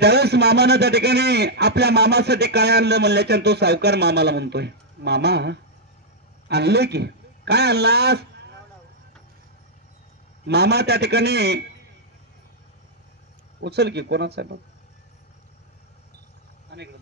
त्यावेळेस मामानं त्या ठिकाणी आपल्या मामासाठी काय आणलं म्हणल्याच्या तो सावकार मामाला म्हणतोय, मामा आणलोय की, काय आणलास? मामा त्या ठिकाणी उचल की, कोणाचा बघ अनेक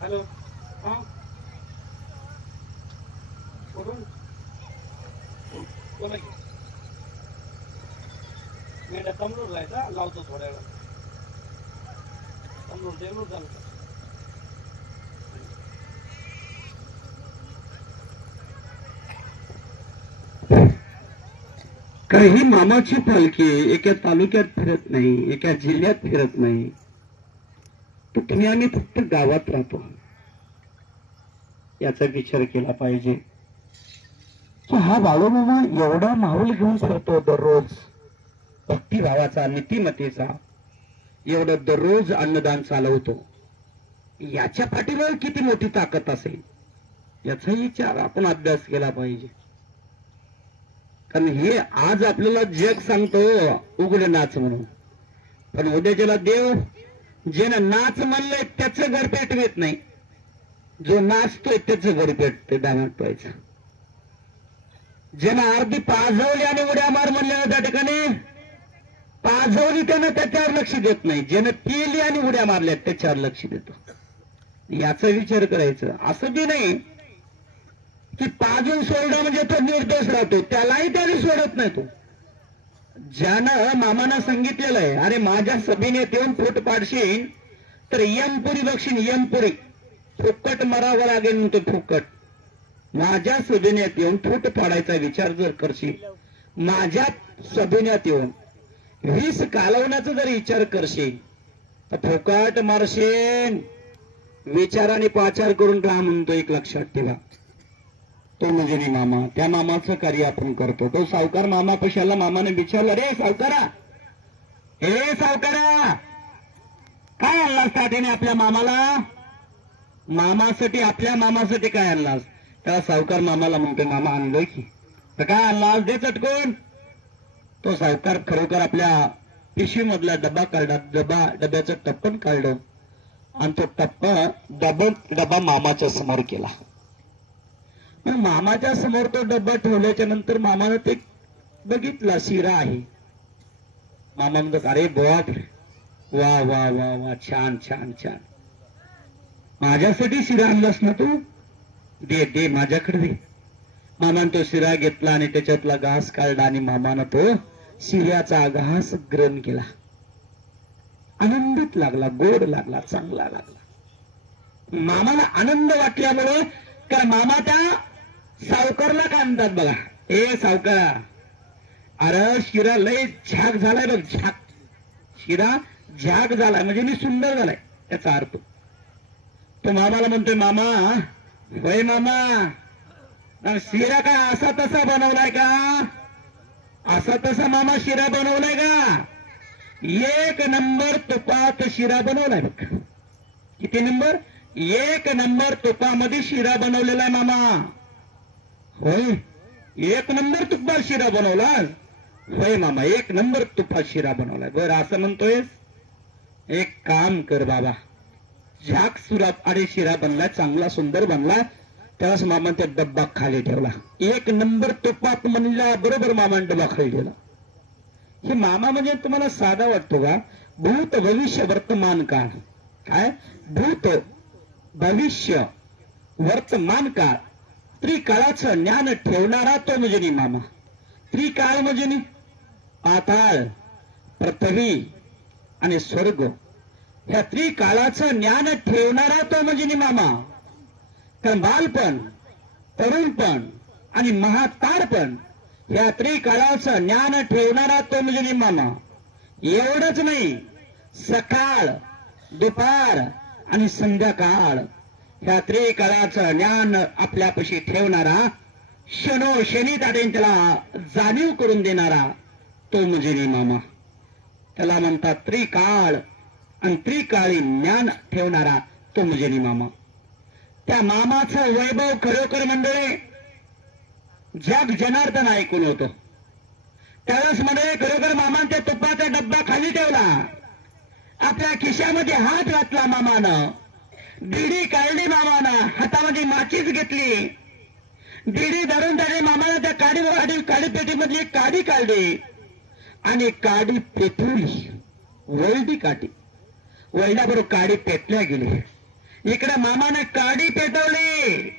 हॅलो, हा कुठून बोला की, मी तमलूर जायचा, लावतो थोड्या वेळा. तमलूर देवलूर झालं का? काही मामाची पालखी एका तालुक्यात फिरत नाही, एका जिल्ह्यात फिरत नाही, तर तुम्ही आम्ही फक्त गावात राहतो. याचा विचार केला पाहिजे की हा बाळूमामा एवढा माहोल घेऊन फिरतो दररोज, भक्तिभावाचा, नीतिमतेचा, एवढं दररोज अन्नदान चालवतो. याच्या पाठीवर किती मोठी ताकद असेल याचा विचार आपण अभ्यास केला पाहिजे. कारण हे आज आपल्याला जग सांगतो उघड नाच म्हणून, पण उद्याच्याला देव ज्यानं नाच म्हणलंय त्याचं घर पेटवेत नाही, जो नाचतोय त्याचं घर पेटते दानात पाहायचं. ज्यानं अर्धी पाजवली आणि उड्या मार म्हणल्यावर त्या ठिकाणी पाजवली त्यानं त्याच्यावर लक्ष देत नाही, ज्यानं पिली आणि उड्या मारल्या त्याच्यावर लक्ष देतो. याचा विचार करायचं. असं बी नाही की पाजून सोडणं म्हणजे तो निर्दोष राहतो, त्यालाही त्याने सोडत नाही. तो ज्यानं मामानं सांगितलेलं आहे, अरे माझ्या सभेनेत येऊन फूट पाडशील तर यमपुरी बक्षील, यमपुरी फुकट मरावं लागेल म्हणतो. फुकट माझ्या सभेनेत येऊन फूट पाडायचा विचार जर करशील, माझ्या सभेनेत येऊन 20 कालवण्याचा जर विचार करशील तर फुकट मारशील. विचाराने पाचार करून राहा म्हणतो. एक लक्षात ठेवा, तो म्हणजे नाही मामा. त्या मामाचं कार्य आपण करतो. तो सावकार मामा पशाला मामाने विचारलं, रे सावकारा, हे सावकारा काय आणलास तात्याने आपल्या मामाला? मामासाठी, आपल्या मामासाठी काय आणलास? त्याला सावकार मामाला म्हणतोय, मामा आणलोय की. तर काय आणलास दे चटकून. तो सावकार खरोखर आपल्या पिशवी मधला डबा काढला, डब्याचं टप्पन काढलं आणि तो डबा मामाच्या समोर केला. मामाच्या समोर तो डब्बा ठेवल्याच्या नंतर मामानं ते बघितला, शिरा आहे. मामा म्हणतात, अरे बॉट, वा वा वा वा, छान छान छान, माझ्यासाठी शिरा आणलास ना तू, दे दे माझ्याकडे दे. मामानं तो शिरा घेतला आणि त्याच्यातला घास काढला आणि मामानं तो शिऱ्याचा घास ग्रहण केला. आनंदित लागला, गोड लागला, चांगला लागला. मामाला आनंद वाटल्यामुळे काय मामा त्या सावकारला काय म्हणतात बघा, ए सावकारा, अरे शिरा लय झाक झालाय बघ, झाक, शिरा झाक झालाय म्हणजे मी सुंदर झालाय त्याचा अर्थ. तो मामाला म्हणतोय, मामा होय मामा, शिरा काय असा तसा बनवलाय का? असा तसा मामा शिरा बनवलाय का? 1 नंबर तुपात शिरा बनवलाय बघ. किती नंबर? 1 नंबर तुपामध्ये शिरा बनवलेला आहे मामा. होय, 1 नंबर तुपात शिरा बनवला? होय मामा, 1 नंबर तुपात शिरा बनवलाय. बरं असं म्हणतोय, एक काम कर बाबा, झाक सुरात आणि शिरा बनला, चांगला सुंदर बनला. त्यावेळेस मामा त्या डब्बा खाली ठेवला. 1 नंबर तुपात म्हणला बरोबर मामा डब्बा खाली ठेवला. हे मामा म्हणजे तुम्हाला साधा वाटतो का? भूत भविष्य वर्तमान काळ. काय भूत भविष्य वर्तमान काळ त्रिकाळाचं ज्ञान ठेवणारा तो म्हणजे मामा. त्रिकाळ म्हणजे पाताळ, पृथ्वी आणि स्वर्ग, ह्या त्रिकाळाचं ज्ञान ठेवणारा तो म्हणजे मामा. कारण बालपण, तरुणपण आणि म्हातारपण या त्रिकाळाचं ज्ञान ठेवणारा तो म्हणजे मामा. एवढंच नाही, सकाळ, दुपार आणि संध्याकाळ ह्या त्रिकाळाचं ज्ञान आपल्यापाशी ठेवणारा, क्षणोक्षणी त्याला जाणीव करून देणारा तो म्हणजे मामा. त्याला म्हणतात त्रिकाळ आणि त्रिकाळी ज्ञान ठेवणारा तो म्हणजे मामा. त्या मामाचं वैभव खरोखर मंडळी जग जनार्दन ऐकून होतो. त्यावेळेस मंडळी खरोखर मामांच्या तुपाचा डब्बा खाली ठेवला, आपल्या खिशामध्ये हात घातला मामानं, बिडी काढली मामानं, हातामध्ये माचीच घेतली, बिडी धरून त्याने मामानं त्या काडी पेटीमधली काडी काढली आणि काडी पेटवली. वळडी काठी वळल्याबरोबर काडी पेटल्या गेली. इकडे मामाने काडी पेटवली,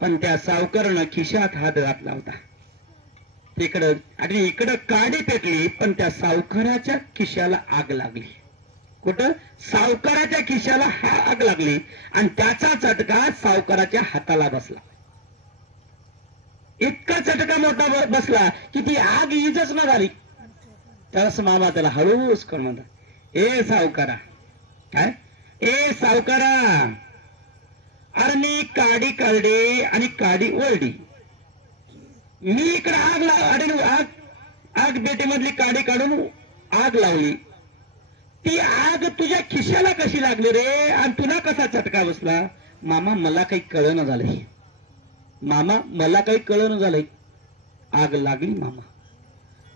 पण त्या सावकारानं खिशात हात घातला होता. तिकडं आणि इकडं काडी पेटली, पण त्या सावकाराच्या खिशाला आग लागली. कुठं? सावकाराच्या खिशाला आग लागली आणि त्याचा चटका सावकाराच्या हाताला बसला. इतका चटका मोठा बसला की ती आग इजच ना झाली. त्यावेळेस मामा त्याला हळूच करून म्हणतात, ए सावकारा, काय ए सावकारा, अरे मी काडी काढली आणि काडी ओढली, मी इकडे आग बेटीमधली काडी काढून आग लावली, ती आग तुझ्या खिशाला कशी लागली रे आणि तुला कसा चटका बसला? मामा मला काही कळणं झालंय, मामा मला काही कळणं झालंय, आग लागली मामा.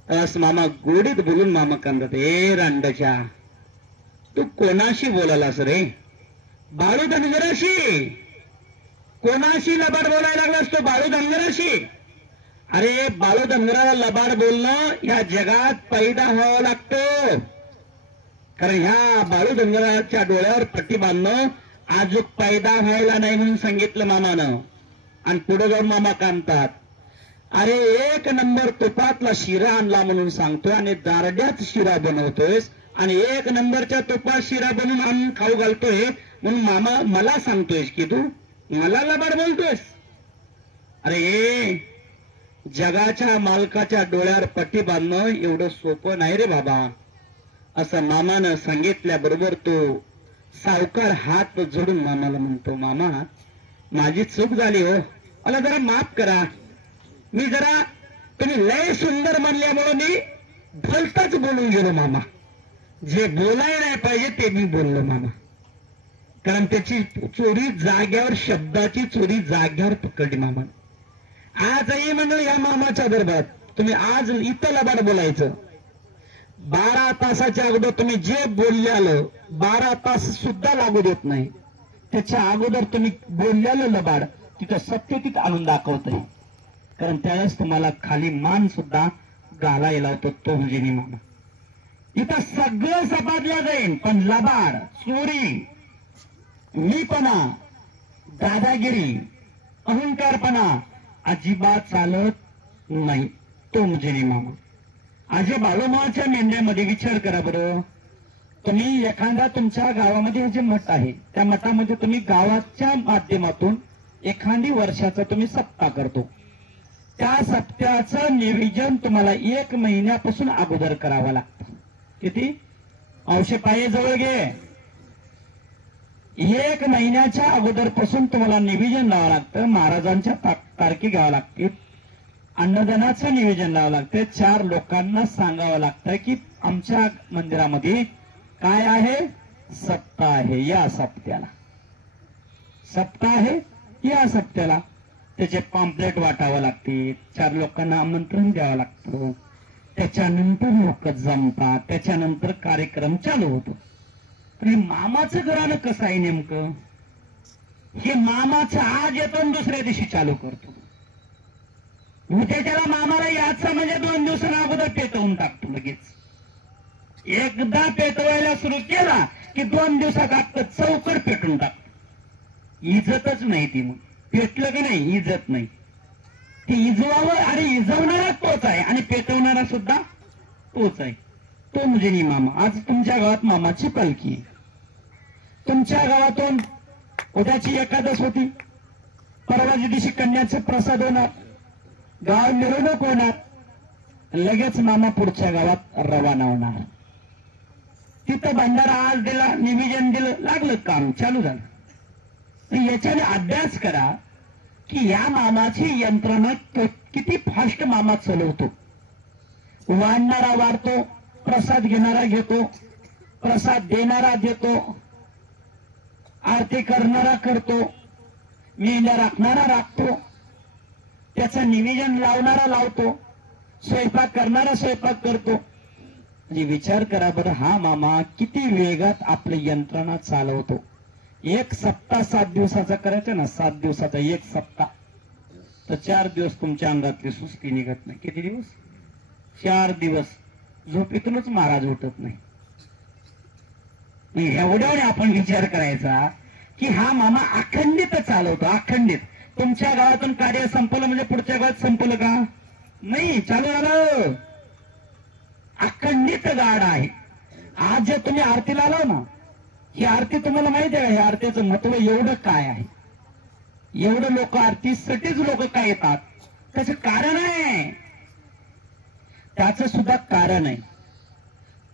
त्यास मामा गोडीत बोलून मामा कांदत, ए रांडच्या, तू कोणाशी बोलालास रे? बाळू धनगराशी? कोणाशी लबाड बोलायला लागलास तो? बाळू धनगराशी? अरे बाळू धनगराला लबाड बोलणं या जगात पैदा व्हावं लागतं, कारण ह्या बाळू धनगराच्या डोळ्यावर पट्टी बांधणं आजूक पैदा व्हायला नाही म्हणून सांगितलं मामानं. आणि पुढे जाऊन मामा कांतात, अरे 1 नंबर तुपातला शिरा आणला म्हणून सांगतोय आणि दारड्यात शिरा बनवतोयस आणि 1 नंबरच्या तुपात शिरा बनवून आणून खाऊ घालतोय म्हणून मामा मला सांगतोयस की तू मला लबाड बोलतोयस? अरे जगाच्या मालकाच्या डोळ्यावर पट्टी बांधणं एवढं सोपं नाही रे बाबा, असं मामानं सांगितल्याबरोबर तो सावकार हात जोडून मामाला म्हणतो, मामा माझी चूक झाली हो, मला जरा माफ करा, मी जरा तुम्ही लय सुंदर म्हणल्यामुळे मी भलताच बोलून गेलो मामा, जे बोलायला नाही पाहिजे ते मी बोललो मामा, कारण त्याची चोरी जाग्यावर, शब्दाची चोरी जाग्यावर पकडली मामा. आजही म्हणलं या मामाच्या दरबारात तुम्ही आज इथं लबाड बोलायचं, 12 तासाच्या अगोदर तुम्ही जे बोलल्यालं 12 तास सुद्धा लागू देत नाही, त्याच्या अगोदर तुम्ही बोलल्यालं लबाड तिथं सत्यतीत आणून दाखवतंय, कारण त्यावेळेस तुम्हाला खाली मान सुद्धा घालायला होतो तो म्हणजे मामा. इथं सगळं सपाटल्या जाईल, पण लबाड, चोरी, मीपणा, दादागिरी, अहंकारपणा अजिबात चालत नाही तो म्हणजे मामा. आजी बाळूमाच्या मेंढ्यामध्ये विचार करा बरं, तुम्ही एखादा तुमच्या गावामध्ये जे मठ आहे त्या मठामध्ये तुम्ही गावाच्या माध्यमातून एखादी वर्षाचा तुम्ही सप्ताह करतो, त्या सप्त्याचं नियोजन तुम्हाला 1 महिन्यापासून अगोदर करावं लागतं. किती? औषध पाये जवळ घे, 1 महिन्याच्या अगोदरपासून तुम्हाला नियोजन लावावं लागतं. महाराजांच्या तारखी घ्यावं लागतील, अन्नदानाचं नियोजन लावावं लागतं, 4 लोकांना सांगावं लागतं की आमच्या मंदिरामध्ये काय आहे, सप्ताह आहे, या सप्त्याला सप्ताह आहे, या सप्त्याला त्याचे पॉम्पलेट वाटावं लागते, 4 लोकांना आमंत्रण द्यावं लागतं, त्याच्यानंतर लोक जमतात, त्याच्यानंतर कार्यक्रम चालू होतो. पण मामाचं घरानं कसं आहे नेमकं, हे मामाचं आज येतो आणि दुसऱ्या दिवशी चालू करतो, उद्या त्याला मामाला याचं म्हणजे 2 दिवसांना अगोदर पेटवून टाकतो लगेच. एकदा पेटवायला सुरू केला की 2 दिवसात अख्खं चौकट पेटून टाकतो. इज्जतच नाही ती, मग पेटलं की नाही इज्जत नाही, ती इजवावं आणि इजवणारा तोच आहे आणि पेटवणारा सुद्धा तोच आहे, तो म्हणजे मामा. आज तुमच्या गावात मामाची पालखी आहे, तुमच्या गावातून उद्याची एकादश होती, परवाच्या दिवशी कन्याचे प्रसाद होणार, गाव मिरवणूक होणार, लगेच मामा पुढच्या गावात रवाना होणार. तिथं भंडारा आज दिला, निवेदन दिलं, लागलं काम, चालू झालं. याच्याने अभ्यास करा की या मामाची यंत्रणा किती फास्ट मामा चालवतो. वाढणारा वाढतो, प्रसाद घेणारा घेतो, प्रसाद देणारा देतो, आरती करणारा करतो, मेंढ्या राखणारा राखतो, त्याचं निवेदन लावणारा लावतो, स्वयंपाक करणारा स्वयंपाक करतो. म्हणजे विचार करा बरं, हा मामा किती वेगात आपली यंत्रणा चालवतो. एक सप्ताह 7 दिवसाचा करायचा ना, 7 दिवसाचा एक सप्ताह, तर 4 दिवस तुमच्या अंगातली सुस्ती निघत नाही. किती दिवस? 4 दिवस झोपेतूनच महाराज उठत नाही. एवढ्याने आपण विचार करायचा की हा मामा अखंडित चालवतो, अखंडित. तुमच्या गावातून कार्य संपलं म्हणजे पुढच्या गावात संपलं का? नाही, चालू झालं. अखंडित गाड आहे. आज जे तुम्ही आरतीला आलो ना, ही आरती तुम्हाला माहिती आहे, या आरतीचं महत्व एवढं काय आहे, एवढं लोक आरतीसाठीच लोक काय येतात, त्याचं कारण आहे, त्याचं सुद्धा कारण आहे.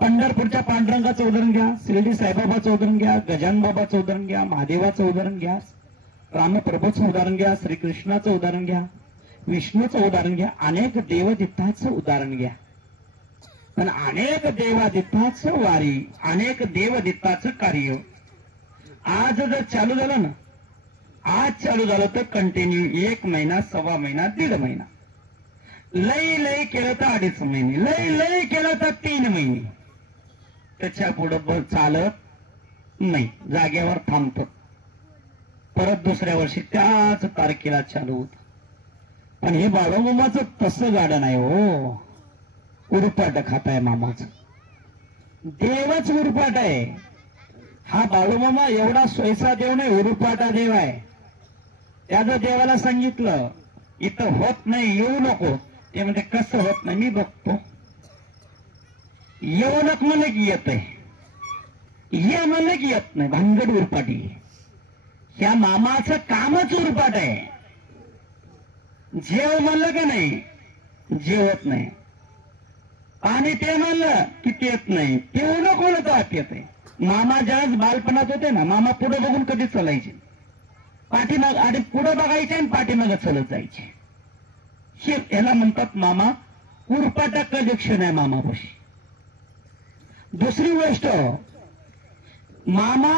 पंढरपूरच्या पांडुरंगाचं उदाहरण घ्या, शिर्डी साईबाबाचं उदाहरण घ्या, गजानन बाबाचं उदाहरण घ्या, महादेवाचं उदाहरण घ्या, रामप्रभूचं उदाहरण घ्या, श्रीकृष्णाचं उदाहरण घ्या, विष्णूचं उदाहरण घ्या, अनेक देवदित्ताचं उदाहरण घ्या. पण अनेक देवादित्ताचं वारी, अनेक देवदित्ताचं कार्य आज जर चालू झालं ना, आज चालू झालं तर कंटिन्यू 1 महिना, 1.25 महिना, 1.5 महिना, लय केलं तर 2.5 महिने, लय केलं तर 3 महिने, त्याच्या पुढे चालत नाही, जागेवर थांबतो. परत दुसऱ्या वर्षी त्याच तारखेला चालू होत. पण हे बाळूमामाचं तसं गाडं नाही हो. उरपाट खाताय मामाचं, देवच उरपाट आहे. हा बाळूमामा एवढा सोयसा देव नाही, उरपाटा देव आहे. त्याचं देवाला सांगितलं इथं होत नाही, येऊ नको. ते म्हणते कसं होत नाही, मी बघतो. येऊ नको म्हणलं की येत आहे, ये म्हणलं की येत नाही. भानगड उरपाटी. ह्या मामाचं कामच उरपाट आहे. जेव म्हणलं का नाही, जेवत नाही. पाणी ते म्हणलं की येत नाही. पिऊ नको म्हणलं तर आत येत आहे. मामा ज्यावेळेस बालपणात होते ना, मामा पुढे बघून कधी चालायचे, पाठीमाग आणि पुढे बघायचे आणि पाठीमाग चालत जायचे. याला म्हणतात मामा उरपाटा कलेक्शन आहे मामापाशी. दुसरी गोष्ट, मामा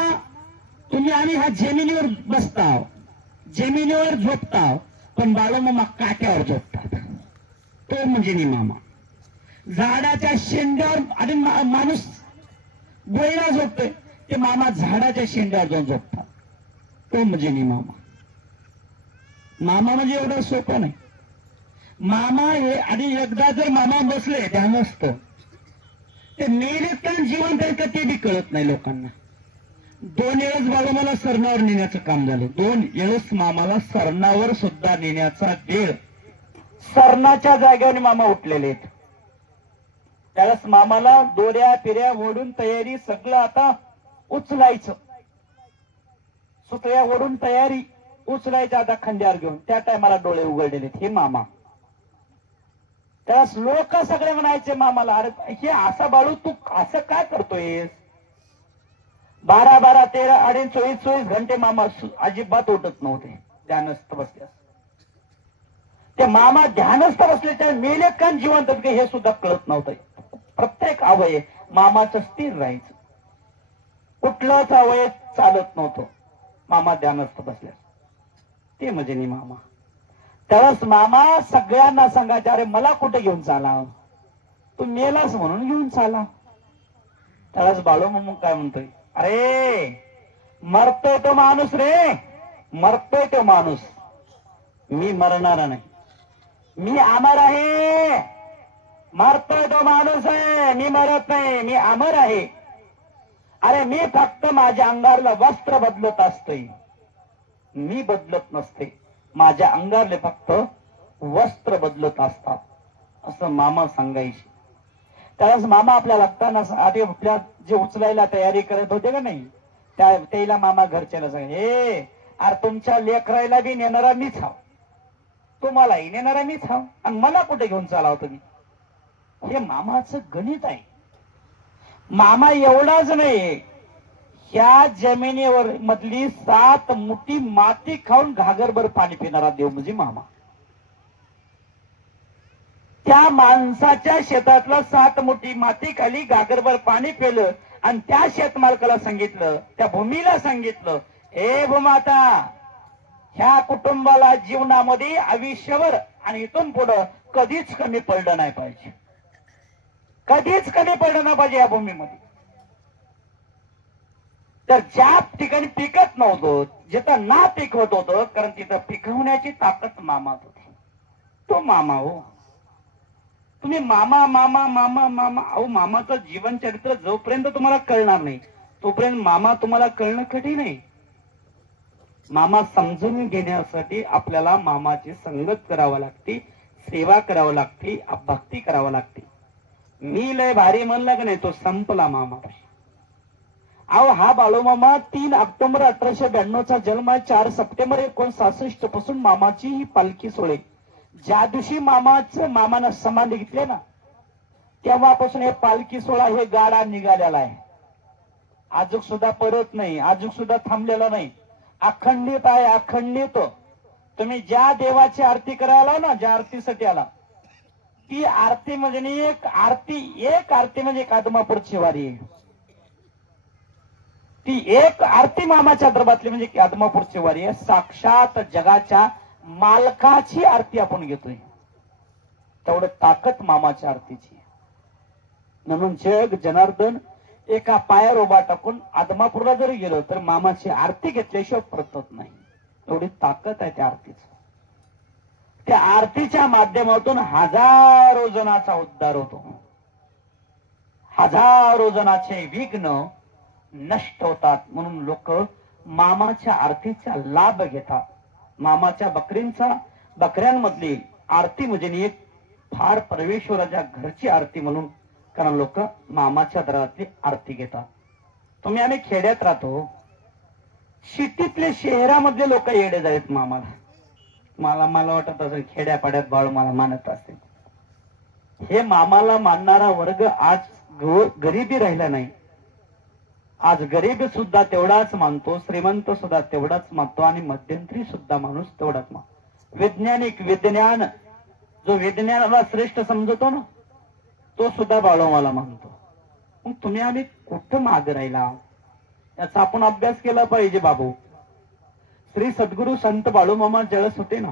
तुम्ही आम्ही हा जमिनीवर बसताव, जमिनीवर झोपताव, पण बाळूमामा काट्यावर झोपतात. तो म्हणजे नी मामा. झाडाच्या शेंड्यावर आणि माणूस गोळीला झोपतोय, ते मामा झाडाच्या शेंड्यावर जाऊन झोपतात. तो म्हणजे नी मामा. मामा म्हणजे एवढं सोपं नाही. मामा हे आणि एकदा जर मामा बसले ध्यान असतं, ते निरंतर जिवंत आहे का ते बी कळत नाही लोकांना. 2 वेळेस बाळूमाला सरणावर नेण्याचं काम झालं. 2 वेळेस मामाला सरणावर सुद्धा नेण्याचा वेळ, सरणाच्या जागेवर मामा उठलेले आहेत. त्यावेळेस मामाला दोऱ्या पिऱ्या ओढून तयारी, सगळं आता उचलायचं, सुतळ्या ओढून तयारी, उचलायचं आता खांद्यावर घेऊन. त्या टायमाला डोळे उघडलेले हे मामा. त्यावेळेस लोक सगळे म्हणायचे मामाला, अरे हे असा बाळू तू असं काय करतोय? 12-12, 13, 24 घंटे मामा अजिबात उठत नव्हते ध्यानस्थ बसल्यास. ते मामा ध्यानस्थ बसले त्या मेले कान जिवंत हे सुद्धा कळत नव्हतं. प्रत्येक अवयव मामाचं स्थिर राहायचं, कुठलंच अवयव चालत नव्हतं मामा ध्यानस्थ बसल्यास. ते म्हणजे नाही मामा. त्यावेळेस मामा सगळ्यांना सांगायचे, अरे मला कुठे घेऊन चाला, तू मेलास म्हणून घेऊन चाला. त्यावेळेस बाळूमामा काय म्हणतोय, अरे मरतोय तो माणूस रे, मरतोय तो माणूस, मी मरणार नाही, मी अमर आहे. मरतोय तो माणूस आहे, मी मरत नाही, मी अमर आहे. अरे मी फक्त माझ्या अंगारला वस्त्र बदलत असतोय, मी बदलत नसते. माझ्या अंगारले फक्त वस्त्र बदलत असतात, असं मामा सांगायचे. त्यावेळेस मामा आपल्या लागताना आधी आपल्या जे उचलायला तयारी करत होते का नाही, त्याला मामा घरच्याला सांगायचे, हे अरे तुमच्या लेकरायला बी नेणारा मीच हाव, तुम्हालाही नेणारा मीच हाव, आणि मला कुठे घेऊन चालाव तुम्ही. हे मामाचं गणित आहे. मामा एवढाच नाही, ह्या जमिनीवर मधली 7 मुठी माती खाऊन घागरभर पाणी पिणारा देव म्हणजे मामा. त्या माणसाच्या शेतातलं 7 मुठी माती खाली घागरभर पाणी पिलं आणि त्या शेतमालकाला सांगितलं, त्या भूमीला सांगितलं, हे भूमाता, ह्या कुटुंबाला जीवनामध्ये आयुष्यभर आणि इथून पुढं कधीच कमी पडलं नाही पाहिजे, कधीच कमी पडलं नाही पाहिजे या भूमीमध्ये. तर ज्या ठिकाणी पिकत नव्हतं, जिथं ना पिकवत होतं, कारण तिथं पिकवण्याची ताकद मामात होती. तो मामा हो, तुम्ही मामा मामा मामा मामा, अहो मामाचं जीवन चरित्र जोपर्यंत तुम्हाला कळणार नाही तोपर्यंत मामा तुम्हाला कळणं कठीण आहे. मामा समजून घेण्यासाठी आपल्याला मामाची संगत करावी लागते, सेवा करावी लागते, भक्ती करावी लागते. मी लय भारी म्हणलं का नाही, तो संपला मामा. अहो हा बाळूमामा 3 ऑक्टोबर 1892 जन्म आहे. 4 सप्टेंबर 1966 पासून मामाची ही पालखी सोळे. ज्या दिवशी मामानं समाधी घेतली ना, तेव्हापासून हे पालखी सोहळा हे गाडा निघालेला आहे. अजून सुद्धा परत नाही, अजून सुद्धा थांबलेला नाही, अखंडित आहे, अखंडित. तुम्ही ज्या देवाची आरती करायला ना, ज्या आरतीसाठी आला, ती आरती म्हणजे एक आरती म्हणजे आदमापूरची वारी आहे. ती एक आरती मामाच्या दरबारातली म्हणजे आदमापूरची वारी आहे. साक्षात जगाच्या मालकाची आरती आपण घेतोय, तेवढं ताकद मामाच्या आरतीची. म्हणून जग जनार्दन एका पायावर उभा टाकून आदमापूरला जरी गेलो तर मामाची आरती घेतल्याशिवाय परतत नाही, एवढी ताकद आहे त्या आरतीची. त्या आरतीच्या माध्यमातून हजारो जणांचा उद्धार होतो, हजारो जणांचे विघ्न नष्ट होतात. म्हणून लोक मामाच्या आरतीचा लाभ घेतात. मामाच्या बकऱ्यांमधली आरती म्हणजे एक फार परमेश्वराच्या घरची आरती म्हणून, कारण लोक मामाच्या दरातली आरती घेतात. तुम्ही आम्ही खेड्यात राहतो, सिटीतले शहरामधले लोक येडे जातात मामाला. मला वाटत असेल खेड्यापाड्यात बाळ मला मानत असते. हे मामाला मानणारा वर्ग आज गरिबी राहिला नाही. आज गरीब सुद्धा तेवढाच मानतो, श्रीमंत सुद्धा तेवढाच मानतो आणि मध्यंतरी सुद्धा माणूस तेवढाच मानतो. वैज्ञानिक विज्ञान, जो विज्ञानाला श्रेष्ठ समजतो ना, तो सुद्धा बाळूमाला मानतो. मग तुम्ही आम्ही कुठं माग राहिला, याचा आपण अभ्यास केला पाहिजे बाबू. श्री सद्गुरु संत बाळूमामा जळस होते ना,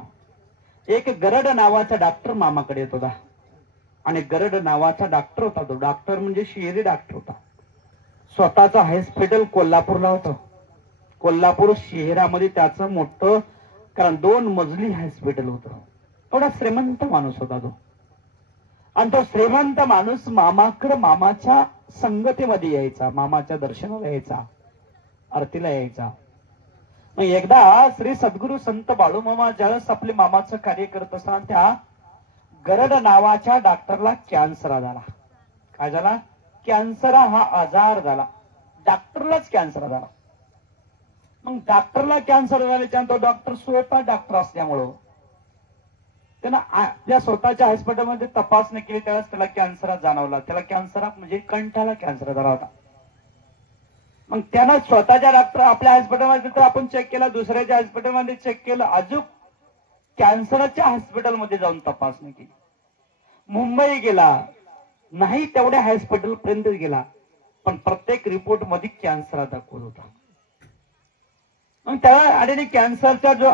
एक गरड नावाचा डॉक्टर मामाकडे येत होता. आणि गरड नावाचा डॉक्टर होता, तो डॉक्टर म्हणजे शहरी डॉक्टर होता. स्वतःचं हॉस्पिटल कोल्हापूरला होतं. कोल्हापूर शहरामध्ये त्याचं मोठं, कारण 2 मजली हॉस्पिटल होतं. एवढा श्रीमंत माणूस होता तो. आणि तो श्रीमंत माणूस मामाकडे मामाच्या संगतीमध्ये यायचा, मामाच्या दर्शनाला यायचा, आरतीला यायचा. मग एकदा श्री सद्गुरु संत बाळूमामा ज्यावेळेस आपले मामाचं कार्य करत असताना त्या गरड नावाच्या डॉक्टरला कॅन्सर झाला. काय झाला? कॅन्सर हा आजार झाला. डॉक्टरलाच कॅन्सर झाला. मग डॉक्टरला कॅन्सर झाल्याच्यानंतर डॉक्टर स्वतः डॉक्टर असल्यामुळं त्यानं आपल्या स्वतःच्या हॉस्पिटलमध्ये तपासणी केली, त्यावेळेस त्याला कॅन्सर जाणवला. त्याला कॅन्सर म्हणजे कंठाला कॅन्सर झाला होता. मग त्यानं स्वतःच्या डॉक्टर आपल्या हॉस्पिटलमध्ये तर आपण चेक केला, दुसऱ्याच्या हॉस्पिटलमध्ये चेक केलं, अजून कॅन्सरच्या हॉस्पिटलमध्ये जाऊन तपासणी केली. मुंबई गेला, नाही तेवढ्या हॉस्पिटल पर्यंत गेला, पण प्रत्येक रिपोर्ट मध्ये कॅन्सर दाखवत होता. मग त्याला आणि कॅन्सरचा जो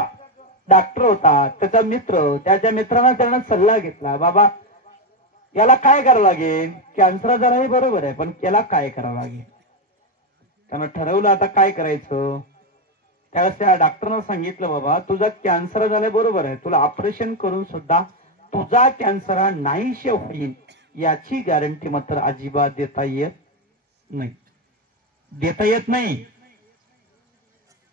डॉक्टर होता त्याचा मित्र, त्याच्या मित्रांना त्यानं सल्ला घेतला, बाबा याला काय करावं लागेल, कॅन्सर झाला बरोबर आहे, पण याला काय करावं लागेल. त्यानं ठरवलं आता काय करायचं. त्यावेळेस त्या डॉक्टरनं सांगितलं, बाबा तुझा कॅन्सर झालाय बरोबर आहे, तुला ऑपरेशन करून सुद्धा तुझा कॅन्सर हा नाहीशे होईल याची गॅरंटी मात्र अजिबात देता येत नाही.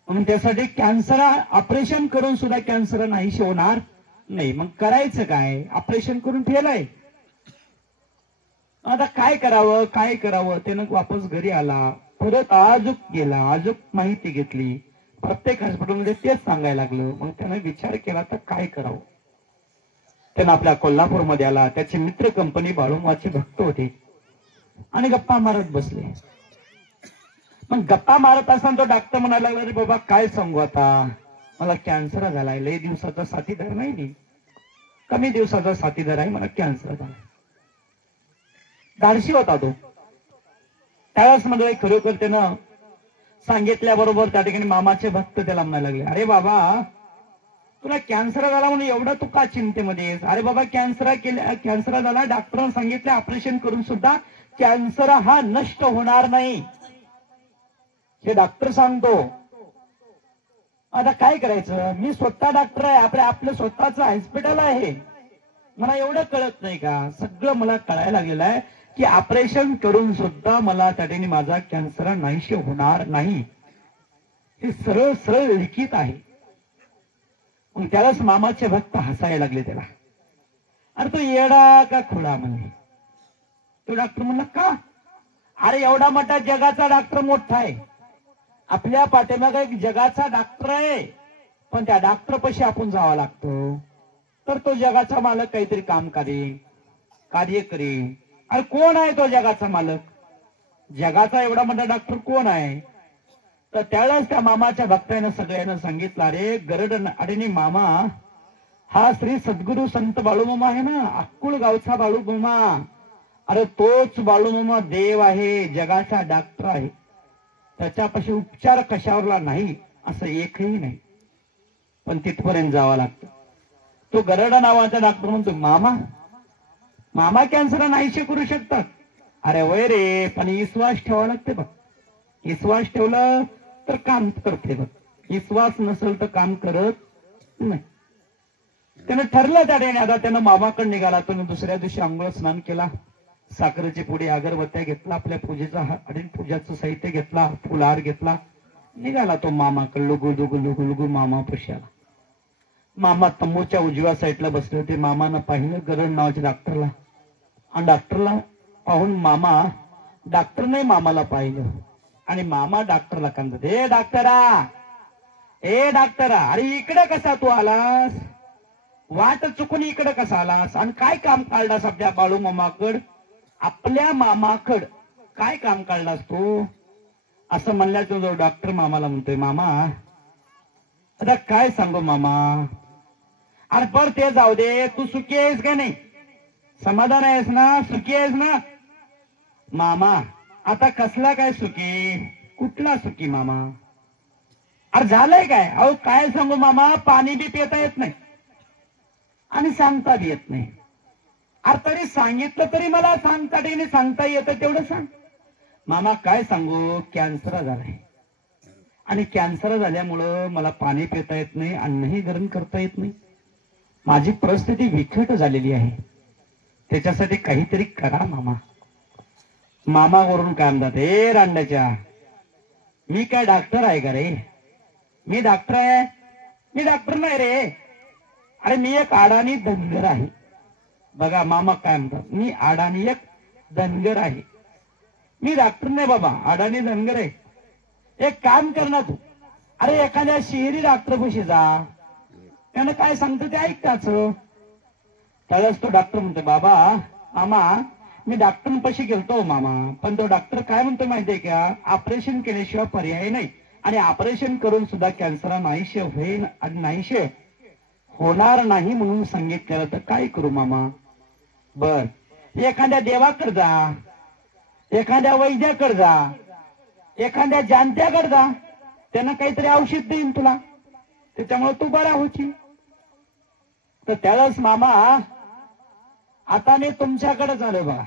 म्हणून त्यासाठी कॅन्सर ऑपरेशन करून सुद्धा कॅन्सर नाहीशे होणार नाही. मग करायचं काय, ऑपरेशन करून ठेवलंय, आता काय करावं. त्यानं वापस घरी आला, परत अजूक गेला, अजूक माहिती घेतली, प्रत्येक हॉस्पिटलमध्ये तेच सांगायला लागलं. मग त्यानं विचार केला तर काय करावं. त्यानं आपल्या कोल्हापूरमध्ये आला. त्याची मित्र कंपनी बाळूमाचे भक्त होते, आणि गप्पा मारत बसले. मग गप्पा मारत असताना तो डॉक्टर म्हणायला लागला, अरे बाबा काय सांगू आता, मला कॅन्सर झालाय, लय दिवसाचा साथीदार नाही मी, कमी दिवसाचा साथीदार आहे, मला कॅन्सर झाला. धाडशी होता तो. त्यावेळेस म्हणजे खरोखर त्यानं सांगितल्याबरोबर त्या ठिकाणी मामाचे भक्त त्याला म्हणायला लागले, अरे बाबा तुला कॅन्सर झाला म्हणून एवढा तू का चिंतेमध्ये आहेस? अरे बाबा कॅन्सर झाला, डॉक्टरांनी सांगितले ऑपरेशन करून सुद्धा कॅन्सर हा नष्ट होणार नाही, हे डॉक्टर सांगतो. आता काय करायचं, मी स्वतः डॉक्टर आहे, आपलं स्वतःच हॉस्पिटल आहे, मला एवढं कळत नाही का? सगळं मला कळायला लागलेलं आहे की ऑपरेशन करून सुद्धा मला त्या ठिकाणी माझा कॅन्सर नाहीशी होणार नाही, हे सरळ सरळ लिखित आहे. मग त्यालाच मामाचे भक्त हसायला लागले त्याला. अरे तो येडा का खोडा म्हणले. तो डॉक्टर म्हणला का? अरे एवढा मोठा जगाचा डॉक्टर मोठा आहे, आपल्या पाठीमागे एक जगाचा डॉक्टर आहे, पण त्या डॉक्टर पाशी आपण जावं लागतो, तर तो जगाचा मालक काहीतरी काम कार्य करेल. अरे कोण आहे तो जगाचा मालक? जगाचा एवढा मोठा डॉक्टर कोण आहे? तर त्यावेळेस त्या मामाच्या भक्तांना सगळ्यांना सांगितलं, अरे गरड अडीने मामा हा श्री सद्गुरू संत बाळूमामा आहे ना, अक्कुळ गावचा बाळूमामा, अरे तोच बाळूमामा देव आहे, जगाचा डॉक्टर आहे, त्याच्यापाशी उपचार कशावरला नाही असं एकही नाही, पण तिथपर्यंत जावं लागतं. तो गरडा नावाचा डॉक्टर म्हणतो, मामा कॅन्सर नाहीसे करू शकतात. अरे वय रे, पण विश्वास ठेवावा लागते बघ, विश्वास ठेवलं तर काम करते बघ, विश्वास नसेल तर काम करत नाही. त्यानं ठरलं त्या ठिकाणी. आता त्यानं मामाकडे निघाला. तो दुसऱ्या दिवशी आंघोळ स्नान केला, साखरेची पुडी अगरबत्त्या घेतला, आपल्या पूजेचा पूजाचं साहित्य घेतला, फुलहार घेतला, निघाला तो मामाकडे. लुगू लुगू लुगू लुगू मामा पशाला. मामा तंबूच्या उजव्या साईडला बसले होते. मामानं पाहिलं गरड नावाच्या डॉक्टरला, आणि डॉक्टरला पाहून मामा डॉक्टरने मामाला पाहिलं, आणि मामा डॉक्टरला कांदत, ए डॉक्टरा, अरे इकडे कसा तू आलास? वाट चुकून इकडे कसा आलास? आणि काय काम काढलास आपल्या बाळू मामाकड? आपल्या मामाकड काय काम काढलास तू? असं म्हणल्याचं जो डॉक्टर मामाला म्हणतोय, मामा आता काय सांगू मामा, अरे पर ते जाऊ दे, तू सुखी आहेस का नाही? समाधान आहेस ना? सुखी आहेस ना? मामा आता कसला काय सुखी? कुठला सुखी मामा? अरे झालंय काय? अहो काय सांगू मामा, पाणी बी पिता येत नाही आणि सांगता बी येत नाही. अरे तरी सांगितलं तरी मला सांगता येतं तेवढं सांग. मामा काय सांगू, कॅन्सर झालाय, आणि कॅन्सर झाल्यामुळं मला पाणी पिता येत नाही, अन्नही गरम करता येत नाही, माझी परिस्थिती विकट झालेली आहे, त्याच्यासाठी काहीतरी करा मामा. मामा वरून काय म्हणतात, ए रांडाच्या, मी काय डॉक्टर आहे का रे? मी डॉक्टर आहे? मी डॉक्टर नाही रे, अरे मी एक अडाणी धनगर आहे. बघा मामा काय म्हणतात, मी अडाणी एक धनगर आहे, मी डॉक्टर नाही बाबा, अडाणी धनगर आहे. एक काम कर ना तू, अरे एखाद्या शहरी डॉक्टर पाशी जा, त्यानं काय सांगतो ते ऐकाच. त्यावेळेस तो डॉक्टर म्हणतो, बाबा मामा मी डॉक्टरांपाशी गेलतो मामा, पण तो डॉक्टर काय म्हणतो माहितीये का, ऑपरेशन केल्याशिवाय पर्याय नाही, आणि ऑपरेशन करून सुद्धा कॅन्सर नाहीशे होईल आणि नाहीशे होणार नाही म्हणून सांगितलेलं, तर काय करू मामा? बर एखाद्या देवाकडे जा, एखाद्या वैद्याकडे जा, एखाद्या जाणत्याकडे जा, त्यानं काहीतरी औषध देईन तुला, त्याच्यामुळे तू बरा होची. तर त्यावेळेस मामा आता मी तुमच्याकडे झालो बघा,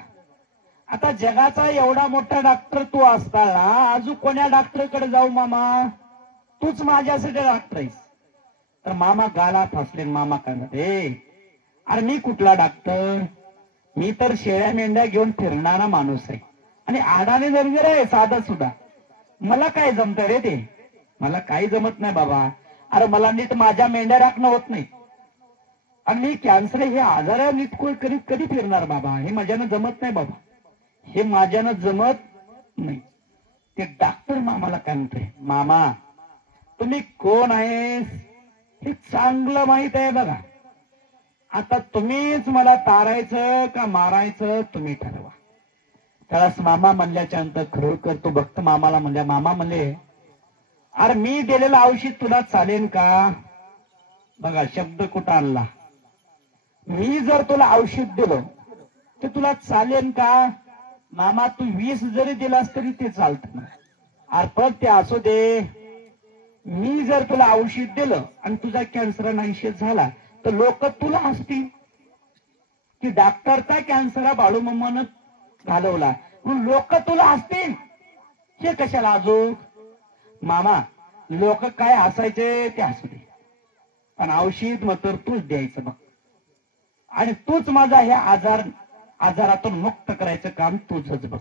आता जगाचा एवढा मोठा डॉक्टर तू असताना अजून कोण्या डॉक्टरकडे जाऊ मामा? तूच माझ्यासाठी डॉक्टर आहेस. तर मामा गाला फसले. मामा काय म्हणते, अरे मी कुठला डॉक्टर? मी तर शेळ्या मेंढ्या घेऊन फिरणारा माणूस आहे, आणि अडाणी धनगर आहे साधा सुद्धा, मला काय जमत रे ते? मला काही जमत नाही बाबा. अरे मला नीट माझ्या मेंढ्या राखणं होत नाही, आणि मी कॅन्सर हे आजार नीट कधी फिरणार बाबा? हे माझ्यानं जमत नाही बाबा, हे माझ्यानं जमत नाही. ते डॉक्टर मामाला काय म्हणतोय, मामा तुम्ही कोण आहेस हे चांगलं माहित आहे बघा, आता तुम्हीच मला तारायचं का मारायचं तुम्ही ठरवा. त्यालाच मामा म्हणल्याच्या नंतर खरोखर तो भक्त मामाला म्हणल्या, मामा म्हणले अरे मी दिलेलं औषध तुला चालेल का? बघा शब्द कुठं आणला, मी जर तुला औषध दिलं तर तुला चालेल का? मामा तू 20 जरी दिलास तरी ते चालत. अरे ते असू दे, मी जर तुला औषध दिलं आणि तुझा कॅन्सर नाहीशे झाला तर लोक तुला हसतील की डॉक्टरचा कॅन्सर बाळू मामानं घालवला म्हणून लोक तुला हसतील. हे कशाला अजून? मामा लोक काय हसायचे ते हसू दे, पण औषध मात्र तूच द्यायचं बघ, आणि तूच माझा हे आजारातून मुक्त करायचं काम तुझंच बघ,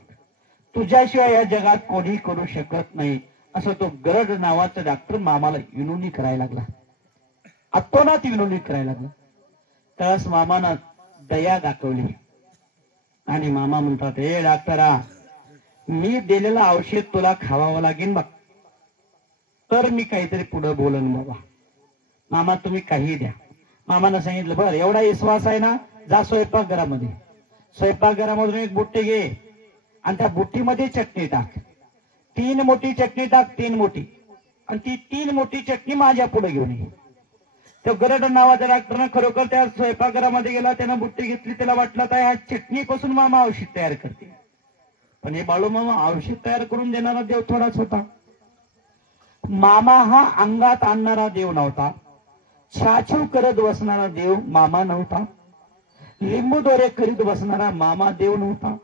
तुझ्याशिवाय या जगात कोणी करू शकत नाही. असं तो गरड नावाचा डॉक्टर मामाला विनोनी करायला लागला, अतोनात विनोनी करायला लागला. त्यास मामानं दया दाखवली आणि मामा म्हणतात, हे डॉक्टरा मी दिलेलं औषध तुला खावावं लागेल बघ, तर मी काहीतरी पुढे बोलन बाबा. मामा तुम्ही काही द्या. मामानं सांगितलं, बरं एवढा विश्वास आहे ना, जा स्वयंपाकघरामध्ये, स्वयंपाकघरामधून एक बुट्टी घे आणि त्या बुट्टीमध्ये चटणी टाक, 3 मोठी चटणी टाक, 3 मोठी, आणि ती 3 मोठी चटणी माझ्या पुढे घेऊन ये. तो गरड नावाच्या डॉक्टरनं खरोखर त्या स्वयंपाकघरामध्ये गेला, त्यानं बुट्टी घेतली, त्याला वाटलं तर ह्या चटणीपासून मामा औषध तयार करते. पण हे बाळू मामा औषध तयार करून देणारा देव थोडाच होता. मामा हा अंगात आणणारा देव नव्हता, छाछू करत बसणारा देव मामा नव्हता, लिंबू दोरे करीत बसणारा मामा देव नव्हता,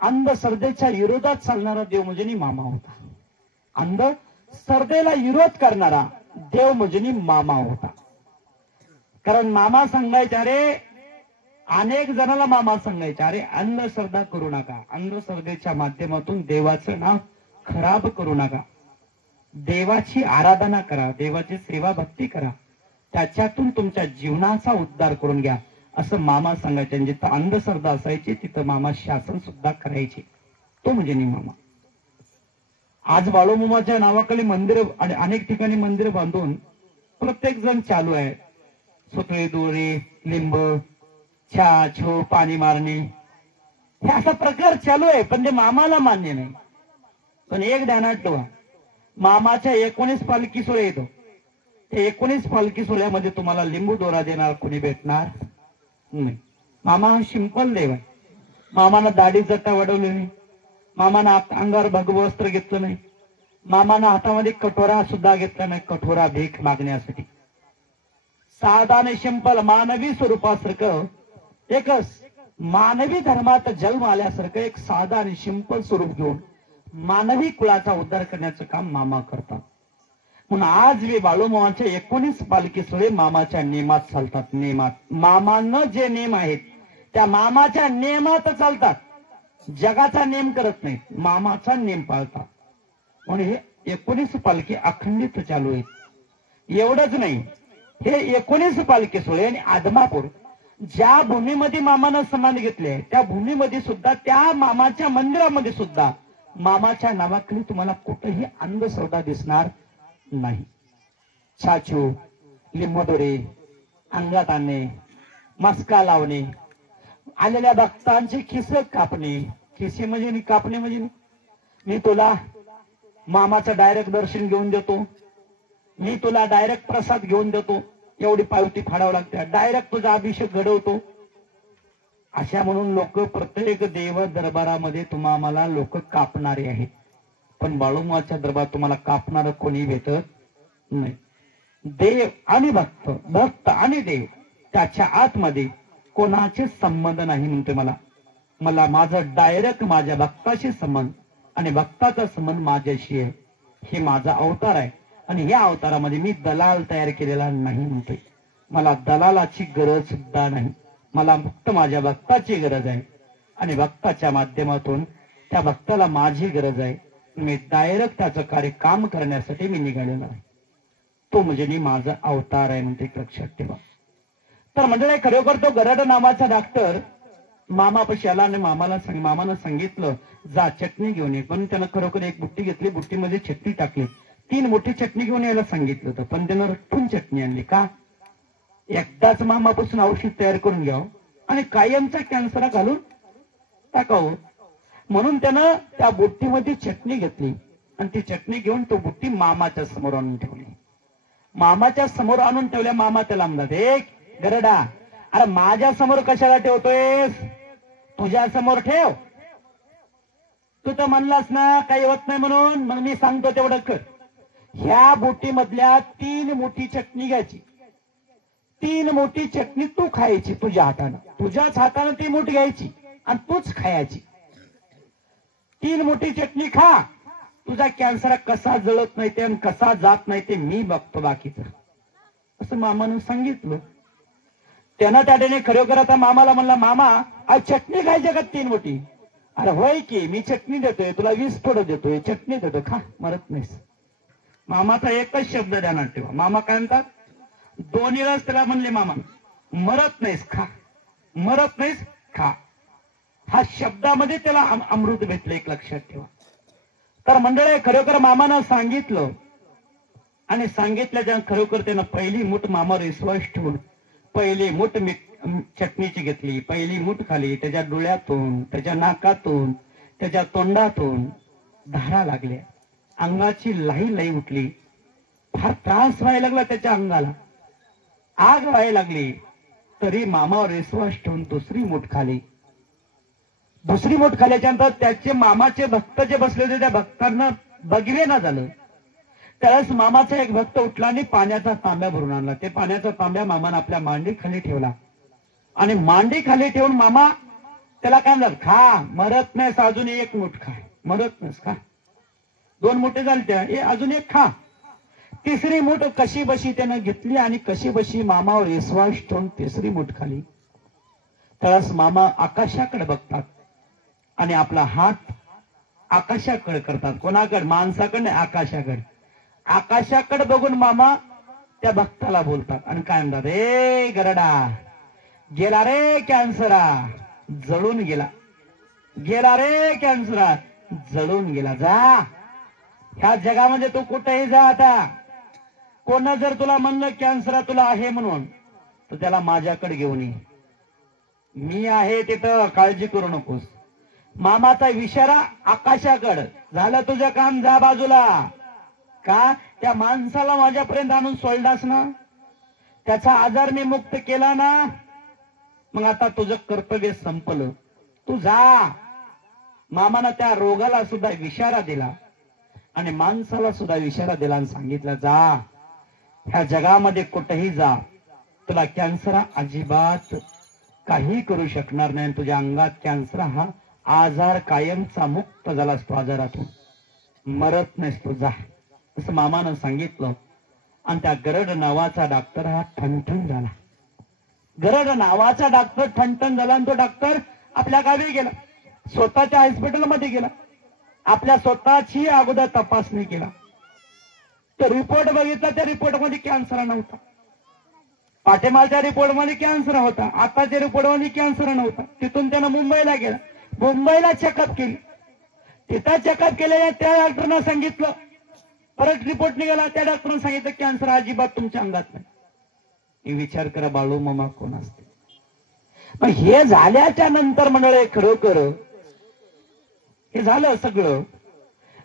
अंधश्रद्धेच्या विरोधात चालणारा देव म्हणजे मामा होता. अंधश्रद्धेला विरोध करणारा देव म्हणजे मामा होता. कारण मामा सांगायचे, अरे अनेक जणांना मामा सांगायचे, अरे अंधश्रद्धा करू नका, अंधश्रद्धेच्या माध्यमातून देवाचं नाव खराब करू नका, देवाची आराधना करा, देवाची सेवा भक्ती करा, त्याच्यातून तुमच्या जीवनाचा उद्धार करून घ्या, असं मामा सांगायचे. जिथं अंधश्रद्धा असायची तिथं मामा शासन सुद्धा करायचे. तो म्हणजे मामा. आज बाळूमामाच्या नावाखाली मंदिर आणि अनेक ठिकाणी मंदिर बांधून प्रत्येक जण चालू आहे, सुतळी दोरी, लिंब, छाछू, पाणी मारणे, हे असा प्रकार चालू आहे, पण ते मामाला मान्य नाही. पण एक ध्यानात ठेवा, मामाच्या 19 पालखी सोहळे येतो, ते 19 पालखी सोहळ्यामध्ये तुम्हाला लिंबू दोरा देणार कोणी भेटणार नाही. मामा हा सिंपल देव आहे. मामानं दाढी जट्टा वाढवली नाही, मामानं अंगावर भगवं वस्त्र घेतलं नाही, मामानं हातामध्ये कटोरा सुद्धा घेतला नाही, कठोरा भीक मागण्यासाठी. साधा आणि सिंपल मानवी स्वरूपासारखं, एक मानवी धर्मात जन्म आल्यासारखं एक साधा आणि सिंपल स्वरूप घेऊन मानवी कुळाचा उद्धार करण्याचं काम मामा करतात. म्हणून आज मी बाळूमामाच्या 19 पालखी सोहळे मामाच्या नियमात चालतात. नियमात मामानं जे नियम आहेत त्या मामाच्या नियमात चालतात, जगाचा नियम करत नाहीत, मामाचा नियम पाळतात. म्हणून हे 19 पालखी अखंडित चालू आहेत. एवढंच नाही, हे 19 पालखी सोहळे आणि आदमापूर ज्या भूमीमध्ये मामानं समाधी घेतले त्या भूमीमध्ये सुद्धा, त्या मामाच्या मंदिरामध्ये सुद्धा मामाच्या नावाखाली तुम्हाला कुठेही अंधश्रद्धा दिसणार नाही. छाछू, लिंबोदोरे, अंगात आणणे, मस्का लावणे, आलेल्या भक्तांचे खिसे कापणे, खिसे म्हणजे कापणे म्हणजे मी तुला मामाचं डायरेक्ट दर्शन घेऊन देतो, मी तुला डायरेक्ट प्रसाद घेऊन देतो, एवढी पावती फाडावं लागते, डायरेक्ट तुझा अभिषेक घडवतो, अशा म्हणून लोक प्रत्येक देव दरबारामध्ये तुम्हाला लोक कापणारे आहेत. पण बाळूमामाच्या दरबार तुम्हाला कापणार कोणी भेटत नाही. देव आणि भक्त, भक्त आणि देव त्याच्या आतमध्ये कोणाचे संबंध नाही. म्हणते मला माझं डायरेक्ट माझ्या भक्ताशी संबंध आणि भक्ताचा संबंध माझ्याशी आहे. हे माझा अवतार आहे आणि या अवतारामध्ये मी दलाल तयार केलेला नाही. म्हणतोय मला दलालाची गरज सुद्धा नाही, मला फक्त माझ्या भक्ताची गरज आहे आणि भक्ताच्या माध्यमातून त्या भक्ताला माझी गरज आहे. मी डायरेक्ट त्याचं कार्य काम करण्यासाठी मी निघालेला आहे. तो म्हणजे माझा अवतार आहे म्हणते, लक्षात ठेवा. तर म्हणजे खरोखर तो गरड नावाचा डॉक्टर मामापाशी आला आणि मामानं सांगितलं जा चटणी घेऊन ये. पण त्यानं खरोखर एक बुट्टी घेतली, बुट्टीमध्ये चटणी टाकली, 3 मोठी चटणी घेऊन यायला सांगितलं होतं, पण त्यानं रट्टून चटणी आणली. का? एकदाच मामापासून औषध तयार करून घ्यावं आणि कायमचा कॅन्सर घालून टाकावं. म्हणून त्यानं त्या बुट्टीमध्ये चटणी घेतली आणि ती चटणी घेऊन तो बुट्टी मामाच्या समोर आणून ठेवली. मामाच्या समोर आणून ठेवल्या. मामा त्याला म्हणतात, एक गरडा, अरे माझ्या समोर कशाला ठेवतोयस? तुझ्या समोर ठेव. तू तर म्हणलास ना काही होत नाही म्हणून, मग मी सांगतो तेवढं कर. ह्या बुट्टीमधल्या 3 मोठी चटणी घ्यायची. 3 मोठी चटणी तू खायची तुझ्या हातानं. तुझ्याच हातानं ती मोठी घ्यायची आणि तूच खायची. 3 मोठी चटणी खा. तुझा कॅन्सर कसा जळत नाही ते आणि कसा जात नाही ते मी बघतो बाकीचं, असं मामानं सांगितलं. त्यानं त्या डेने खरोखर आता मामाला म्हणला, मामा आज चटणी खायची का 3 मोठी? अरे होय की, मी चटणी देतोय तुला, 20 थोडं देतोय, चटणी देतो, खा, मरत नाहीस. मामाचा एकच शब्द ध्यानात ठेवा. मामा काय म्हणतात? 2 वेळेस त्याला म्हणले, मामा मरत नाहीस, खा, मरत नाहीस, खा. हा शब्दामध्ये त्याला अमृत भेटलं, एक लक्षात ठेवा. तर मंडळी खरोखर मामानं सांगितलं आणि सांगितल्याच्या खरोखर त्यानं पहिली मूठ मामावर विश्वास ठेवून पहिली मूठ चटणीची घेतली. पहिली मूठ खाली. त्याच्या डोळ्यातून, त्याच्या नाकातून, त्याच्या तोंडातून धारा लागल्या. अंगाची लाई उठली. फार त्रास व्हायला लागला त्याच्या अंगाला, आग व्हायला लागली. तरी मामावर विश्वास ठेवून दुसरी मूठ खाली. दुसरी मूठ खाल्याच्या नंतर त्याचे मामाचे भक्त जे बसले होते त्या भक्तांना बघवेना झालं. त्यावेळेस मामाचा एक भक्त उठला आणि पाण्याचा तांब्या भरून आणला. ते पाण्याचा तांब्या मामाने आपल्या मांडी खाली ठेवला आणि मांडी खाली ठेवून मामा त्याला काय म्हणतात, खा, मरत नाहीस, अजून 1 मूठ खा, मरत नाहीस, खा. 2 मुठे झाले त्या, अजून 1 खा. तिसरी मूठ कशी बशी त्यानं घेतली आणि कशी बशी मामावर विश्वास ठेवून तिसरी मूठ खाली. त्यावेळेस मामा आकाशाकडे बघतात आणि आपला हात आकाशाकडे करतात. कोणाकडे? माणसाकडे, आकाशाकडे. आकाशाकडे बघून मामा त्या भक्ताला बोलतात आणि काय म्हणतात, ए गरडा, गेला रे कॅन्सरा, जळून गेला. गेला रे कॅन्सरा, जळून गेला. जा ह्या जगामध्ये तू कुठेही जा. आता कोण जर तुला म्हणलं कॅन्सर तुला आहे म्हणून, तर त्याला माझ्याकडे घेऊन ये, मी आहे तिथं, काळजी करू नकोस. मामाचा इशारा आकाशाकडे. झालं तुझं काम, जा बाजूला. का? त्या माणसाला माझ्यापर्यंत आणून सोडलास ना, त्याचा आजार मी मुक्त केला ना, मग आता तुझं कर्तव्य संपलं, तू जा. मामानं त्या रोगाला सुद्धा इशारा दिला आणि माणसाला सुद्धा इशारा दिला आणि सांगितलं, जा ह्या जगामध्ये कुठेही जा, तुला कॅन्सर अजिबात काही करू शकणार नाही. तुझ्या अंगात कॅन्सर हा आजार कायमचा मुक्त झालास, तो आजारातून मरत नाहीस, तू जा, असं मामानं सांगितलं. आणि त्या गरड नावाचा डॉक्टर हा ठणठण झाला. गरड नावाचा डॉक्टर ठणठण झाला आणि तो डॉक्टर आपल्या गावी गेला, स्वतःच्या हॉस्पिटलमध्ये गेला, आपल्या स्वतःची अगोदर तपासणी केला. तर रिपोर्ट बघितला, त्या रिपोर्टमध्ये कॅन्सर नव्हता. पाठीमागच्या रिपोर्टमध्ये कॅन्सर होता, आताच्या रिपोर्टमध्ये कॅन्सर नव्हता. तिथून त्यानं मुंबईला गेला, मुंबईला चेकअप केली. तिथं चेकअप केलेल्या त्या डॉक्टरनं सांगितलं, परत रिपोर्ट निघाला, त्या डॉक्टरनं सांगितलं कॅन्सर अजिबात तुमच्या अंगात नाही. विचार करा बाळू मामा कोण असते. पण हे झाल्याच्या नंतर मंडळी खरोखर हे झालं सगळं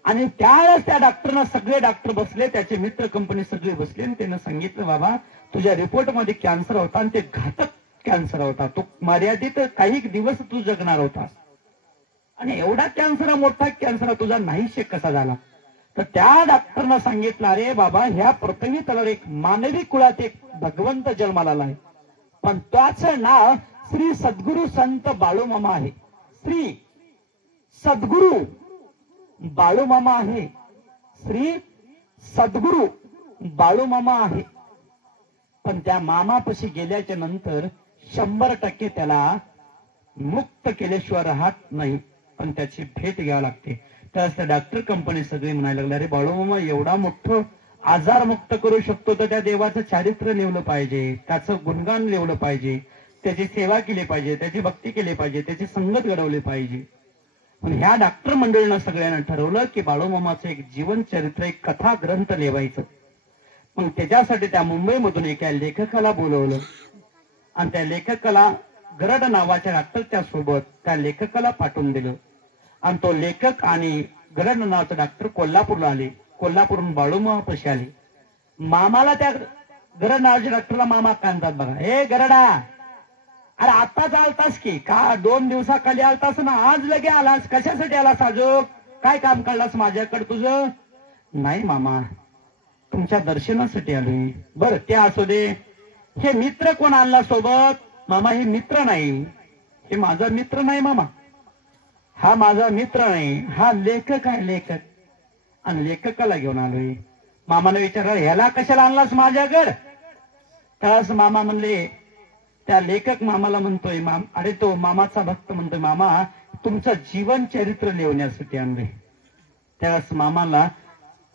आणि त्यावेळेस त्या डॉक्टरना सगळे डॉक्टर बसले, त्याचे मित्र कंपनी सगळे बसले आणि त्यानं सांगितलं, बाबा तुझ्या रिपोर्टमध्ये कॅन्सर होता आणि ते घातक कॅन्सर होता, तो मर्यादित काही दिवस तू जगणार होतास आणि एवढा कॅन्सर, मोठा कॅन्सर तुझा नाहीशे कसा झाला. तर त्या डॉक्टरनं सांगितलं, अरे बाबा ह्या प्रथमी तलावर एक मानवी कुळात एक भगवंत जन्माला आहे, पण त्याचं नाव श्री सद्गुरु संत बाळूमामा आहे. श्री सद्गुरु बाळूमामा आहे. श्री सद्गुरु बाळूमामा आहे. पण त्या मामापाशी गेल्याच्या नंतर 100% त्याला मुक्त केल्याशिवाय राहत नाही, पण त्याची भेट घ्यावी लागते. त्यावेळेस त्या डॉक्टर कंपनी सगळी म्हणायला लागले, अरे बाळूमामा एवढा मोठं आजार मुक्त करू शकतो तर त्या देवाचं चारित्र्य लिहिलं पाहिजे, त्याचं गुणगान लिहिलं पाहिजे, त्याची सेवा केली पाहिजे, त्याची भक्ती केली पाहिजे, त्याची संगत घडवली पाहिजे. पण ह्या डॉक्टर मंडळीनं सगळ्यांना ठरवलं की बाळूमामाचं एक जीवन चरित्र, एक कथा ग्रंथ लिहायचं. मग त्याच्यासाठी त्या मुंबईमधून एका लेखकाला बोलवलं आणि त्या लेखकाला गरड नावाच्या डॉक्टरच्या सोबत त्या लेखकाला पाठवून दिलं आणि तो लेखक आणि गरड नावाचा डॉक्टर कोल्हापूरला आले. कोल्हापूरहून बाळूमामापाशी आले. मामाला त्या गरड नावाच्या डॉक्टरला मामा कांतात बघा. हे गरडा, अरे आताच आलतास की का? 2 दिवसाखाली आलतास ना, आज लगे आलास? कशासाठी आलास आजो? काय काम काढलास माझ्याकडे तुझं? नाही मामा, तुमच्या दर्शनासाठी आलोय. बरं ते असू दे. हे मित्र कोण आणला सोबत? मामा हे मित्र नाही, हे माझा मित्र नाही मामा, हा माझा मित्र नाही, हा लेखक आहे लेखक. आणि लेखकाला घेऊन आलोय. मामाने विचारलं ह्याला कशाला आणलास माझ्याकडे? त्यास मामा म्हणले, त्या लेखक मामाला म्हणतोय, अरे तो मामाचा भक्त म्हणतोय, मामा तुमचं जीवन चरित्र लिहिण्यासाठी आणले. त्यास मामाला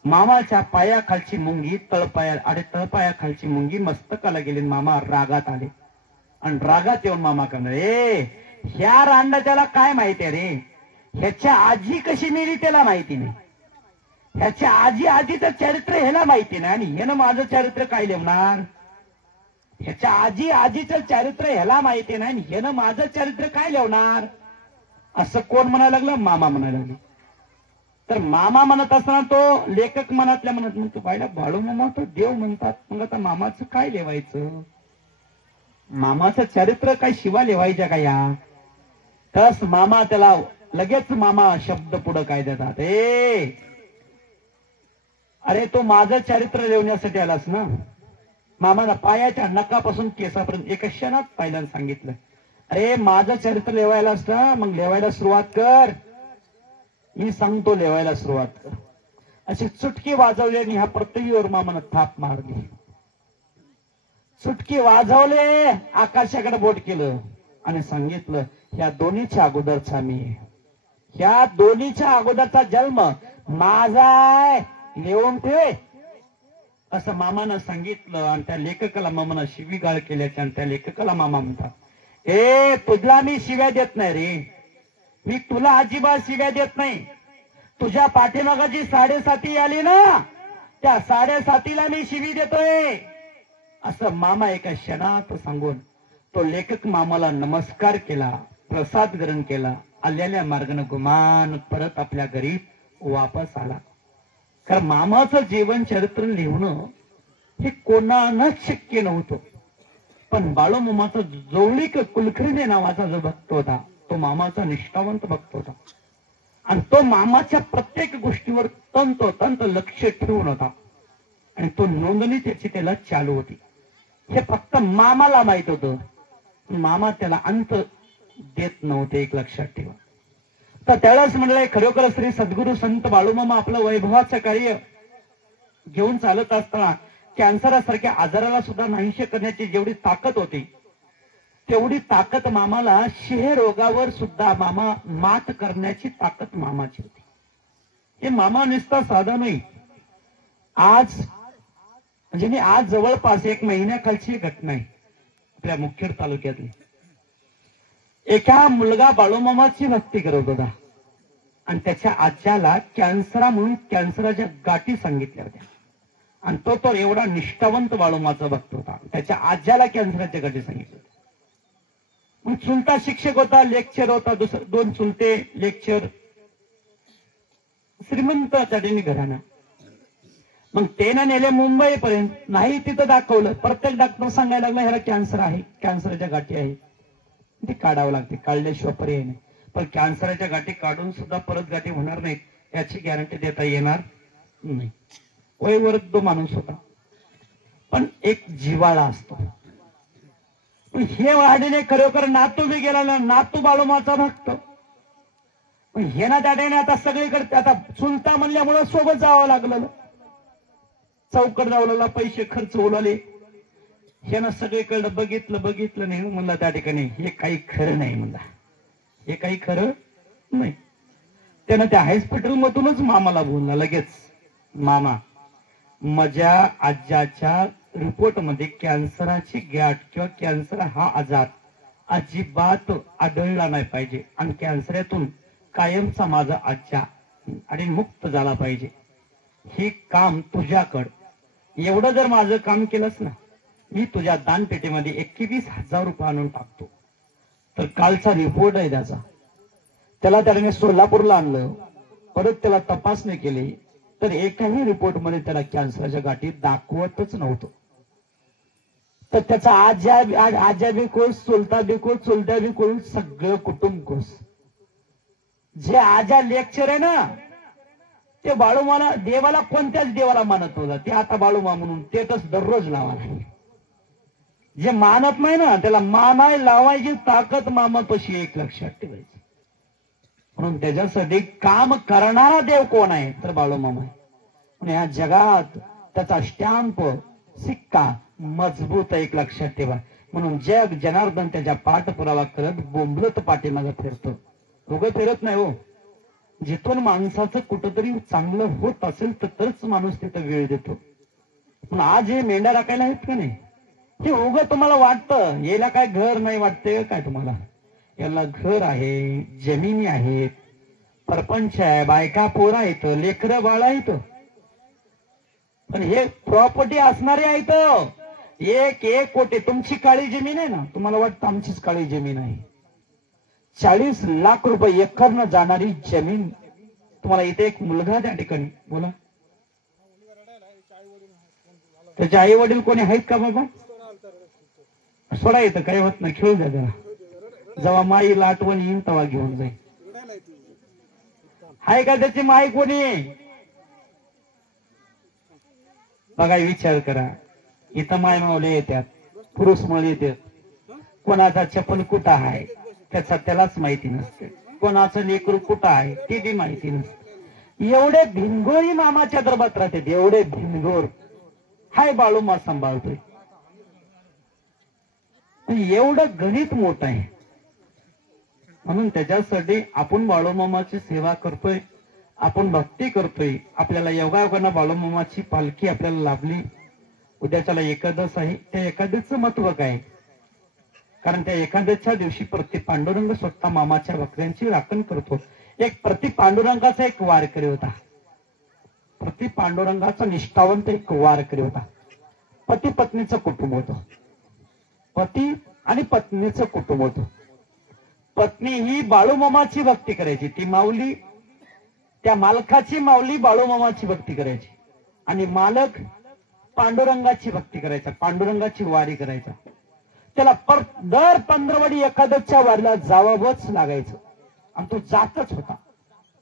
मामाच्या पायाखालची मुंगी तळपायाखालची मुंगी मस्तकाला गेली. मामा रागात आले आणि रागात येऊन मामा करणार, ह्या रांडाच्याला काय माहिती रे? ह्याच्या आजी कशी मेली त्याला माहिती नाही, ह्याच्या आजीचं चरित्र ह्याला माहिती नाही, आणि ह्यानं माझं चरित्र काय लिहणार? ह्याच्या आजीचं चरित्र ह्याला माहिती नाही, आणि ह्यानं माझं चरित्र काय लिहणार? असं कोण म्हणायला लागलं? मामा म्हणायला लागले. तर मामा म्हणत असताना तो लेखक मनातल्या म्हणत म्हणतो, पाहिला बाळूमामा तो देव म्हणतात, मग आता मामाचं काय लिहायचं? मामाचं चरित्र काय शिवा लिहायच्या का या? तस मामा त्याला लगेच मामा शब्द पुढे काय देतात, अरे तो माझं चरित्र लिहिण्यासाठी आलास ना? मामाला पायाच्या नकापासून केसापर्यंत एका क्षणात पहिल्यांदा सांगितलं, अरे माझं चरित्र लिहायलास ना, मग लिहायला सुरुवात कर. मी सांगतो लिहायला सुरुवात कर. अशी चुटकी वाजवली आणि ह्या पृथ्वीवर मामानं थाप मारली. चुटकी वाजवले, आकाशाकडे बोट केलं आणि सांगितलं, ह्या दोन्हीच्या अगोदरचा मी, ह्या दोन्हीच्या अगोदरचा जन्म माझा लिहून ठेवे, असं मामानं सांगितलं. आणि त्या लेखकाला मामानं शिवीगाळ केल्याच्या, आणि त्या लेखकाला मामा म्हणतात, तुला मी शिव्या देत नाही रे, मी तुला अजिबात शिव्या देत नाही. तुझ्या पाठीमागाची 7.5 आली ना, त्या 7.5ला मी शिवी देतोय, असं मामा एका क्षणात सांगून तो लेखक मामाला नमस्कार केला, प्रसाद ग्रहण केला, आलेल्या मार्गाने गुमान परत आपल्या घरी वापस आला. कारण मामाचं जीवन चरित्र लिहणं हे कोणानंच शक्य नव्हतं. पण बाळूमामाचा जवळीक कुलकर्णी नावाचा जो भक्त होता, तो मामाचा निष्ठावंत भक्त होता, आणि तो मामाच्या प्रत्येक गोष्टीवर तंतोतंत लक्ष ठेवून होता, आणि तो नोंदणी त्याला चालू होती. हे फक्त मामाला माहित होतं, मामा त्याला अंत देत नव्हते, एक लक्षात ठेवा. तर त्यावेळेस म्हणलंय, खरोखर श्री सद्गुरू संत बाळूमामा आपलं वैभवाचं कार्य घेऊन चालत असताना कॅन्सरसारख्या आजाराला सुद्धा नाहीशे करण्याची जेवढी ताकद होती, तेवढी ताकद मामाला क्षयरोगावर सुद्धा मामा मात करण्याची ताकद मामाची होती. हे मामा नुसता साधा नाही. आज म्हणजे मी आज जवळपास 1 महिन्याखालची घटना आहे आपल्या मुखेड तालुक्यातली. एका मुलगा बाळूमामाची भक्ती करत होता, आणि त्याच्या आज्याला म्हणून कॅन्सराच्या गाठी सांगितल्या होत्या, आणि तो एवढा निष्ठावंत बाळूमाचा भक्त होता, त्याच्या आज्याला कॅन्सराच्या गाठी सांगितल्या होत्या. मग चुलता शिक्षक होता, लेक्चर होता, 2 चुलते लेक्चर, श्रीमंत त्याने घराणा. मग त्यानं नेले मुंबईपर्यंत, नाही तिथं दाखवलं. प्रत्येक डॉक्टर सांगायला लागला, ह्याला कॅन्सर आहे, कॅन्सरच्या गाठी आहे, ती काढावं लागते, काढल्याशिवाय पर्याय नाही. पण कॅन्सरच्या गाठी काढून सुद्धा परत गाठी होणार नाहीत याची गॅरंटी देता येणार नाही. वयोवृद्ध माणूस होता, पण एक जिव्हाळा असतो. हे वाढीने खरोखर नातू बी गेला ना, नातू बाळूमाचा भक्त. पण हे ना त्या टाइम आता सगळीकडे, आता चुलता म्हणल्यामुळे सोबत जावं लागलं. चौकट जावला, पैसे खर्च उलाले, ह्यानं सगळीकडे बघितलं नाही. म्हणला त्या ठिकाणी हे काही खरं नाही, म्हणला हे काही खरं नाही. त्यानं त्या हॉस्पिटल मधूनच मामाला बोलला लगेच, मामा माझ्या आज्याच्या रिपोर्ट मध्ये कॅन्सराची गॅट किंवा कॅन्सर हा आजार अजिबात आढळला नाही पाहिजे, आणि कॅन्सरातून कायमचा माझा आज्या आणि मुक्त झाला पाहिजे. हे काम तुझ्याकडं, एवढं जर माझं काम केलंस ना, मी तुझ्या दानपेटीमध्ये 21,000 रुपये आणून टाकतो. तर कालचा रिपोर्ट आहे त्याचा, त्याला त्याने सोलापूरला आणलं, परत त्याला तपासणी केली तर एकाही रिपोर्ट मध्ये त्याला कॅन्सरच्या गाठी दाखवतच नव्हतं. तर त्याचा आज्या बी खुश, चुलता बी खुश, चुलत्या बी खुश, सगळं कुटुंब खुश. जे आजा लेक्चर आहे ना ते बाळूमाला देवाला कोणत्याच देवाला मानत नव्हता, ते आता बाळूमा म्हणून तेच दररोज लावा. जे मानत नाही ना त्याला मानाय लावायची ताकद मामापाशी एक लक्षात ठेवायची. म्हणून त्याच्यासाठी काम करणारा देव कोण आहे तर बाळूमामा आहे. म्हणून या जगात त्याचा स्टॅम्प सिक्का मजबूत एक लक्षात ठेवा. म्हणून जग जनार्दन त्याच्या पाठपुरावा करत बोंबलत पाठीमागे फिरतो, उगं फिरत नाही हो. जिथून माणसाचं कुठंतरी चांगलं होत असेल तरच माणूस तिथं वेळ देतो. पण आज हे मेंढ्या राखायला आहेत का नाही, हे उगं तुम्हाला वाटतं याला काय घर नाही वाटतंय काय तुम्हाला? याला घर आहे, जमिनी आहेत, परपंच आहे, बायका पोरा आहेत, लेकरं बाळ आहेत. पण हे प्रॉपर्टी असणारे आहेत. एक एक कोटी तुमची काळी जमीन आहे ना, तुम्हाला वाटतं आमचीच काळी जमीन आहे. 40 लाख रुपये एकरनं जाणारी जमीन. तुम्हाला इथे एक मुलगा त्या ठिकाणी बोला, त्याचे आई वडील कोणी आहेत का बाबा? सोडा येतं काही होत नाही, खेळू द्या त्याला. जेव्हा माईला आठवण येईन तेव्हा घेऊन जाईल. आहे का त्याची माई कोणी? बघा विचार करा. इथं माय मावले येतात, पुरुष मुळे येतात. कोणाचा चप्पल कुठं आहे त्याचा त्यालाच माहिती नसते, कोणाचं लेकरू कुठं आहे ते बी माहिती नसते. एवढे भिनगोरी मामाच्या दरबारात राहतात, एवढे भिनगोर. हाय बाळूमा सांभाळतोय, एवढं गणित मोठं आहे. म्हणून त्याच्यासाठी आपण बाळूमामाची सेवा करतोय, आपण भक्ती करतोय. आपल्याला योगायोगानं बाळूमामाची पालखी आपल्याला लाभली. उद्याच्याला एकादश आहे, त्या एकादशीचं महत्व काय? कारण त्या एकादशीच्या दिवशी प्रति पांडुरंग स्वतः मामाच्या भक्तांची राखण करतो. एक प्रति पांडुरंगाचा एक वारकरी होता, प्रति पांडुरंगाचा निष्ठावंत एक वारकरी होता. पती पत्नीचं कुटुंब होतं, पती आणि पत्नीचं कुटुंब होतं. पत्नी ही बाळूमामाची भक्ती करायची, ती माऊली त्या मालकाची माऊली बाळूमामाची भक्ती करायची, आणि मालक पांडुरंगाची भक्ती करायचा, पांडुरंगाची वारी करायचा. त्याला दर 15वारी एकादशच्या वारीला जावंच लागायचं, आणि तो जातच होता.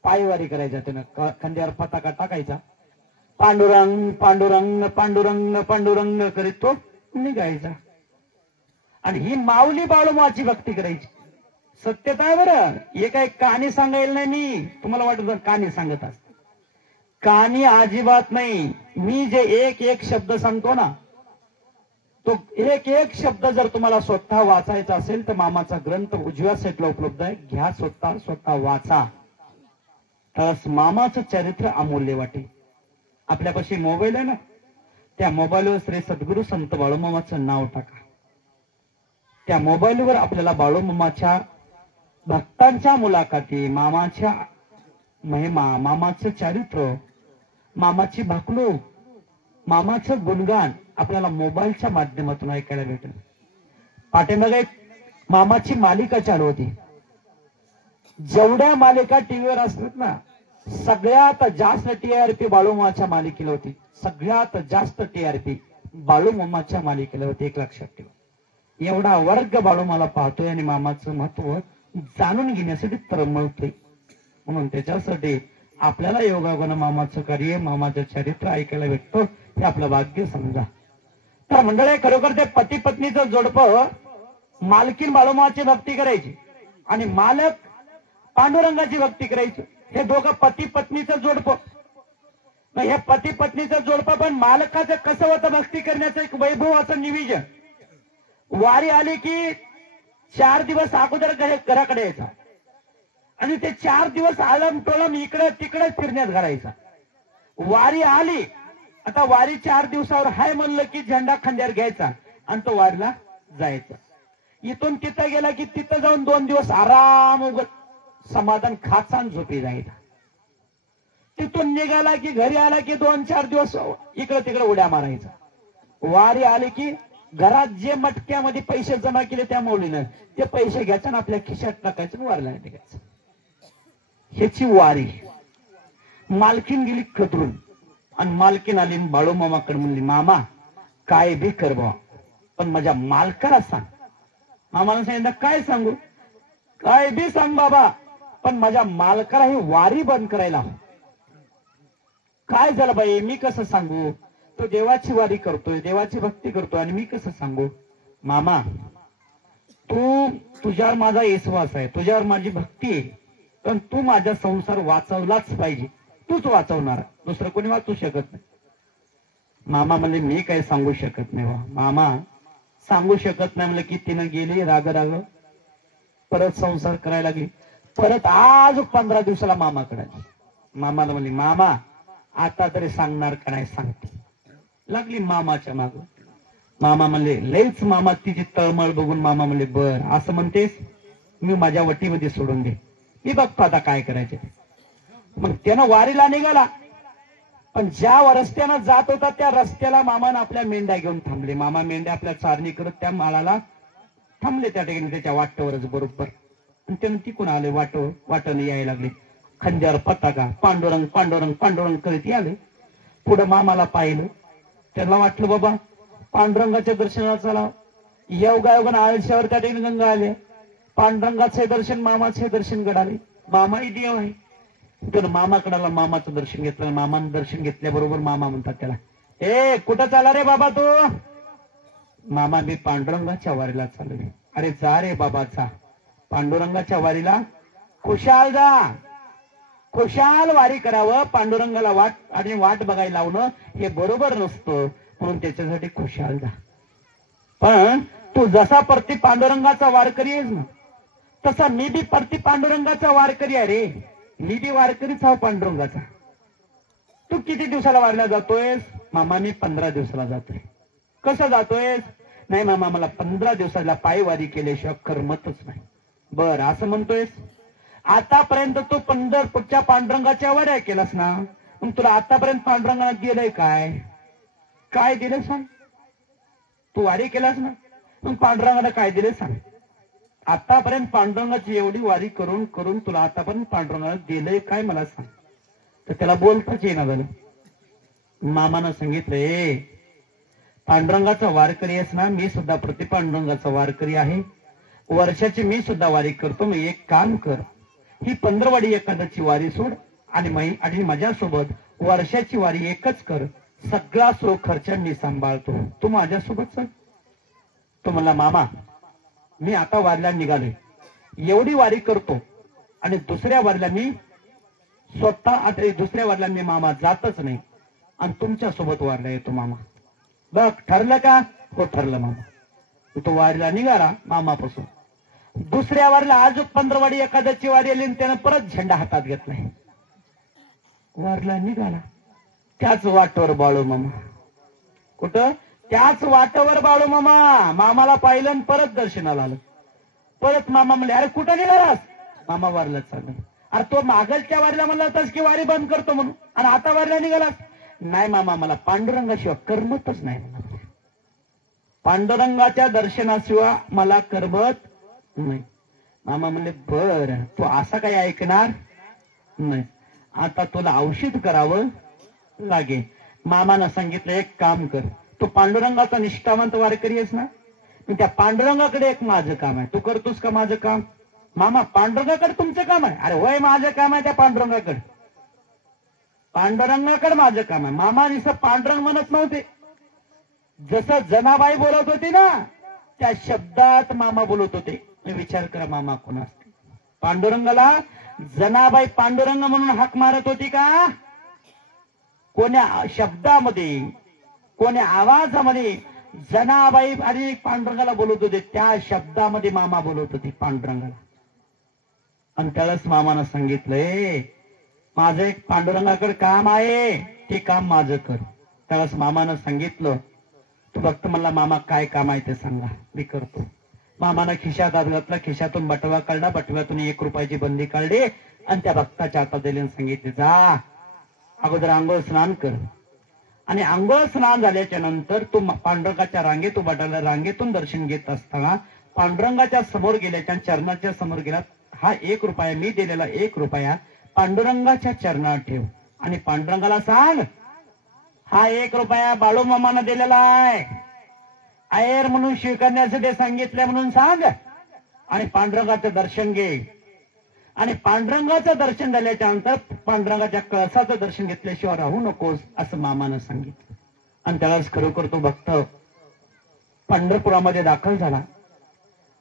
पायवारी करायचा, त्यानं खांद्यावर पताका टाकायचा, पांडुरंग पांडुरंग पांडुरंग पांडुरंग करीत तो निघायचा. आणि ही माऊली बाळूमाची भक्ती करायची. सत्यता आहे बरं, हे काही कहाणी सांगायला नाही मी. तुम्हाला वाटत कहाणी सांगत असत, कहाणी अजिबात नाही. मी जे एक एक शब्द सांगतो ना, तो एक एक शब्द जर तुम्हाला स्वतः वाचायचा असेल तर मामाचा ग्रंथ उजव्या साईडला उपलब्ध आहे, घ्या स्वतः वाचा. तर मामाचं चरित्र अमूल्य वाटेल. आपल्यापाशी मोबाईल आहे ना, त्या मोबाईलवर श्री सद्गुरू संत बाळूमामाचं नाव टाका. त्या मोबाईलवर आपल्याला बाळूमामाच्या भक्तांच्या मुलाखती, मामाच्या महिमा, मामाचं चरित्र, मामाची भाकणूक, मामाचं गुणगान आपल्याला मोबाईलच्या माध्यमातून ऐकायला भेटेल. पाठीमागे मामाची मालिका चालू होती. जेवढ्या मालिका टीव्हीवर असतात ना, सगळ्यात जास्त TRP बाळूमामाच्या मालिकेला होती. सगळ्यात जास्त TRP बाळूमामाच्या मालिकेला होती, एक लक्षात ठेवा. एवढा वर्ग बाळूमाला पाहतोय आणि मामाचं महत्व जाणून घेण्यासाठी तरमळतोय. म्हणून त्याच्यासाठी आपल्याला योगायोगानं मामाचं कार्य, मामाचं चरित्र ऐकायला भेटतो, हे आपलं भाग्य समजा. तर मंडळी, खरोखर ते पती पत्नीचं जोडपं, मालकीन बाळूमामाची भक्ती करायची आणि मालक पांडुरंगाची भक्ती करायची. हे दोघं पती पत्नीचं जोडपं. हे पती पत्नीचं जोडपं, पण मालकाचं कसं होतं भक्ती करण्याचं एक वैभवाचं नियोजन. वारी आली की 4 दिवस अगोदर घराकडे यायचा, आणि ते 4 दिवस आलम टोलम इकडे तिकडे फिरण्यात घालायचा. वारी आली, आता वारी 4 दिवसावर हाय म्हणलं की झेंडा खांद्यावर घ्यायचा आणि तो वारीला जायचा. इथून तिथं गेला की तिथं जाऊन 2 दिवस आराम समाधान खाचान झोपी जायचा. तिथून निघाला की घरी आला की 2-4 दिवस इकडे तिकडे उड्या मारायचा. वारी आली की घरात जे मटक्यामध्ये पैसे जमा केले त्या मौलीनं ते पैसे घ्यायचे आणि आपल्या खिशात टाकायचं, वारीला निघायचं. ह्याची वारी. मालकीन गेली खतरून आणि मालकीन आली बाळू मामाकडे म्हणली, मामा काय बी कर बा, पण माझ्या मालकाला सांग. मामाला सांगितलं, काय सांगू? काय बी सांग बाबा, पण माझ्या मालकाला ही वारी बंद करायला हवं. काय झालं बाई, मी कसं सांगू? तो देवाची वारी करतोय, देवाची भक्ती करतोय, आणि मी कसं सांगू? मामा तुझ्यावर माझा विश्वास आहे, तुझ्यावर माझी भक्ती आहे, पण तू माझा संसार वाचवलाच पाहिजे. तूच वाचवणार, दुसरं कोणी वाचू शकत नाही. मामा म्हणले, मी काही सांगू शकत नाही. मामा सांगू शकत नाही म्हणलं की तिनं गेली राग राग, परत संसार करायला लागली. परत आज 15 दिवसाला मामाकडे मामाला म्हणली, मामा आता तरी सांगणार का नाही? सांगते. लागली मामाच्या माग. मामा म्हणले, लईच मामा तिची तळमळ बघून मामा म्हणले, बर असं म्हणतेस, मी माझ्या वटीमध्ये सोडून दे, मी बघतो आता काय करायचे. मग त्यानं वारीला निघाला, पण ज्या रस्त्यानं जात होता त्या रस्त्याला मामानं आपल्या मेंढ्या घेऊन थांबले. मामा मेंढ्या आपल्या चारणी करत त्या माळाला थांबले त्या ठिकाणी, त्याच्या वाटेवरच बरोबर. आणि त्यानं तिकून आले, वाटण यायला लागले. खंजार पताका पांडुरंग पांडुरंग पांडुरंग करीत आले. पुढे मामाला पाहिलं, त्याला वाटलं बाबा पांडुरंगाच्या दर्शनाला चला. योगायोगानं आयुष्यावर त्या ठिकाणी गंगा आले. पांडुरंगाचे दर्शन, मामाचे दर्शन घडाले. मामाही देव आहे. तर मामाकडाला मामाचं दर्शन घेतलं. मामानं दर्शन घेतल्याबरोबर मामा म्हणतात त्याला, ए कुठं चाला रे बाबा तू? मामा मी पांडुरंगाच्या वारीला चाललोय. अरे जा रे बाबा जा, पांडुरंगाच्या वारीला खुशाल जा, खुशाल वारी करावं. पांडुरंगाला वाट बघायला लावणं हे बरोबर नसतं, म्हणून त्याच्यासाठी खुशाल जा. पण तू जसा प्रति पांडुरंगाचा वारकरी आहेस ना, तसा मी बी प्रति पांडुरंगाचा वारकरी आहे रे. मी बी वारकरीच आहो पांडुरंगाचा. तू किती दिवसाला वारीला जातोयस? मामा मी 15 दिवसाला जातोय. कसं जातोयस? नाही मामा मला 15 दिवसाला पायी वारी केल्याशिवाय करमतच नाही. बर असं म्हणतोयस? आतापर्यंत तू पंढरपूरच्या पांडुरंगाच्या वाऱ्या केलास ना, मग तुला आतापर्यंत पांडुरंगाला दिलंय काय? काय दिलं सांग? तू वारी केलास ना, मग पांडुरंगाला काय दिलं सांग? आतापर्यंत पांडुरंगाची एवढी वारी करून करून तुला आतापर्यंत पांडुरंगाला दिलंय काय मला सांग? तर त्याला बोलताच येईना झालं. मामानं सांगितलंय, पांडुरंगाचा वारकरी आहेस ना, मी सुद्धा प्रति पांडुरंगाचा वारकरी आहे. वर्षाची मी सुद्धा वारी करतो. मग एक काम कर, ही 15वाडी एखाद्याची वारी सोड आणि माझ्यासोबत वर्षाची वारी एकच कर. सगळा सो खर्च मी सांभाळतो, तू माझ्यासोबत चल. तो म्हणला, मामा मी आता वारीला निघालोय, एवढी वारी करतो आणि दुसऱ्या वारीला मी दुसऱ्या वारीला मी मामा जातच नाही, आणि तुमच्या सोबत वारीला येतो मामा. बघ ठरलं का? हो ठरलं मामा. तो वारीला निघाला मामापासून. दुसऱ्या वारीला आज 15वाडी एखाद्याची वारी आली, त्यानं परत झेंडा हातात घेतलाय. वारीला निघाला त्याच वाटेवर बाळू मामा. कुठं? त्याच वाटेवर बाळू मामा. मामाला पाहिलं आणि परत दर्शनाला आलं. परत मामा म्हणले, अरे कुठं निघालास? मामा वारीला चाललं. अरे तो मागलच्या वारीला म्हणला होतास की वारी बंद करतो म्हणून, आणि आता वारीला निघालास? नाही मामा मला पांडुरंगाशिवाय करमतच नाही. पांडुरंगाच्या दर्शनाशिवाय मला करमत नाही. मामा म्हणले, बर तू असं काही ऐकणार नाही, आता तुला औषध करावं लागेल. मामानं सांगितलं, एक काम कर, तू पांडुरंगाचा निष्ठावंत वारकरी आहेस ना, त्या पांडुरंगाकडे एक माझं काम आहे, तू करतोस का माझं काम? मामा पांडुरंगाकडे तुमचं काम आहे? अरे होय माझं काम आहे त्या पांडुरंगाकडे. पांडुरंगाकडे माझं काम आहे. मामा नुसतं पांडुरंग म्हणत नव्हते, जसं जनाबाई बोलत होती ना त्या शब्दात मामा बोलत होते. विचार करा मामा कोण असते? पांडुरंगाला जनाबाई पांडुरंग म्हणून हाक मारत होती का? कोण्या शब्दामध्ये, कोण्या आवाजामध्ये जनाबाई आणि पांडुरंगाला बोलत होते, त्या शब्दामध्ये मामा बोलत होते पांडुरंगाला. आणि त्यावेळेस मामानं सांगितलंय, माझं एक पांडुरंगाकडे काम आहे, ते काम माझं कर. त्यावेळेस मामानं सांगितलं, तू फक्त मला मामा काय काम आहे ते सांगा, मी करतो. मामानं खिशात हात घातला, खिशातून बटवा काढला, बटव्यातून 1 रुपयाची बंदी काढली आणि त्या भक्ताच्या हातात दिली आणि सांगितले, जा अगोदर आंघोळ स्नान कर, आणि आंघोळ स्नान झाल्याच्या नंतर तू पांडुरंगाच्या रांगेत उभा राहिला. रांगेतून दर्शन घेत असताना पांडुरंगाच्या समोर गेल्याच्या, चरणाच्या समोर गेला, हा 1 रुपया मी दिलेला 1 रुपया पांडुरंगाच्या चरणावर ठेव आणि पांडुरंगाला सांग, हा 1 रुपया बाळू मामानं दिलेला आहे, आयर म्हणून स्वीकारण्यासाठी सांगितलं म्हणून सांग आणि पांडुरंगाचं दर्शन घे. आणि पांडुरंगाचं दर्शन झाल्याच्या नंतर पांडुरंगाच्या कळसाचं दर्शन घेतल्याशिवाय राहू नकोस असं मामानं सांगितलं. आणि त्यालाच खरोखर तो भक्त पंढरपुरामध्ये दाखल झाला.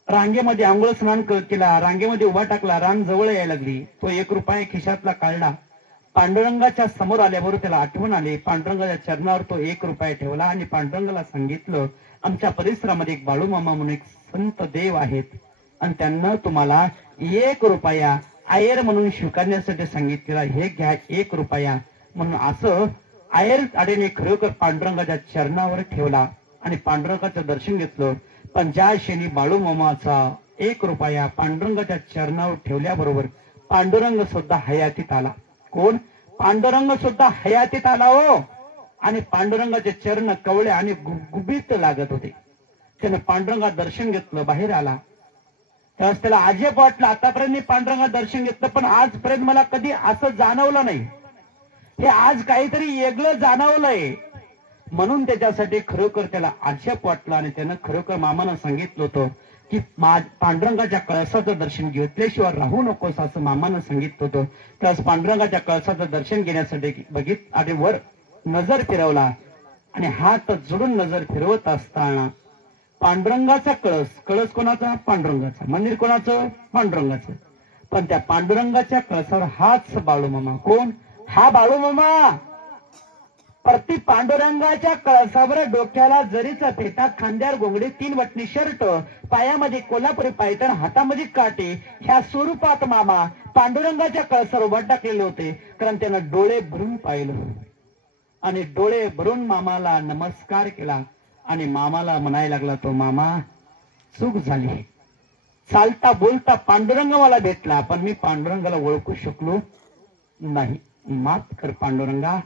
रांगेमध्ये आंघोळ स्नान केला, रांगेमध्ये उभा टाकला, रांग जवळ यायला लागली. तो 1 रुपया खिशातला काढला. पांडुरंगाच्या समोर आल्याबरोबर त्याला आठवण आली. पांडुरंगाच्या चरणावर तो 1 रुपया ठेवला आणि पांडुरंगाला सांगितलं, आमच्या परिसरामध्ये एक बाळू मामा म्हणून एक संत देव आहेत आणि त्यांना तुम्हाला 1 रुपया आयर म्हणून स्वीकारण्यासाठी सांगितलेला, हे घ्या 1 रुपया म्हणून. असं आयर आडेने खरोखर पांडुरंगाच्या चरणावर ठेवला आणि पांडुरंगाचं दर्शन घेतलं. पण ज्या क्षणी बाळू मामाचा 1 रुपया पांडुरंगाच्या चरणावर ठेवल्याबरोबर पांडुरंग सुद्धा हयातीत आला. कोण? पांडुरंग सुद्धा हयातीत आला हो. आणि पांडुरंगाचे चरण कवळे आणि गुबगुबीत लागत होते. त्यानं पांडुरंगात दर्शन घेतलं, बाहेर आला. त्यावेळेस त्याला अजब वाटलं, आतापर्यंत मी पांडुरंगात दर्शन घेतलं पण आजपर्यंत मला कधी असं जाणवलं नाही, हे आज काहीतरी वेगळं जाणवलंय. म्हणून त्याच्यासाठी खरोखर त्याला अजब वाटलं आणि त्यानं खरोखर मामानं सांगितलं होतं की पांडुरंगाच्या कळसाचं दर्शन घेतल्याशिवाय राहू नकोस असं मामानं सांगितलं होतं. त्यावेळेस पांडुरंगाच्या कळसाचं दर्शन घेण्यासाठी बघित आणि वर नजर फिरवला आणि हात जोडून नजर फिरवत असताना पांडुरंगाचा कळस, कळस कोणाचा? पांडुरंगाचा. मंदिर कोणाचं? पांडुरंगाचं. पण त्या पांडुरंगाच्या कळसावर हाच बाळू मामा. कोण? हा बाळू मामा. प्रति पांडुरंगाच्या कळसावर डोक्याला जरीचा फेटा, खांद्यावर घोंगडी, 3 बटणी शर्ट, पायामध्ये कोल्हापुरी पैठण, हातामध्ये काटे, ह्या स्वरूपात मामा पांडुरंगाच्या कळसावर उभा टाकलेले होते. कारण त्यानं डोळे भरून पाहिलं आणि डोळे भरून मामाला नमस्कार केला आणि मामाला म्हणायला लागला तो, मामा चूक झाली, चालता बोलता पांडुरंग मला भेटला पण मी पांडुरंगाला ओळखू शकलो नाही, माफ कर पांडुरंगा.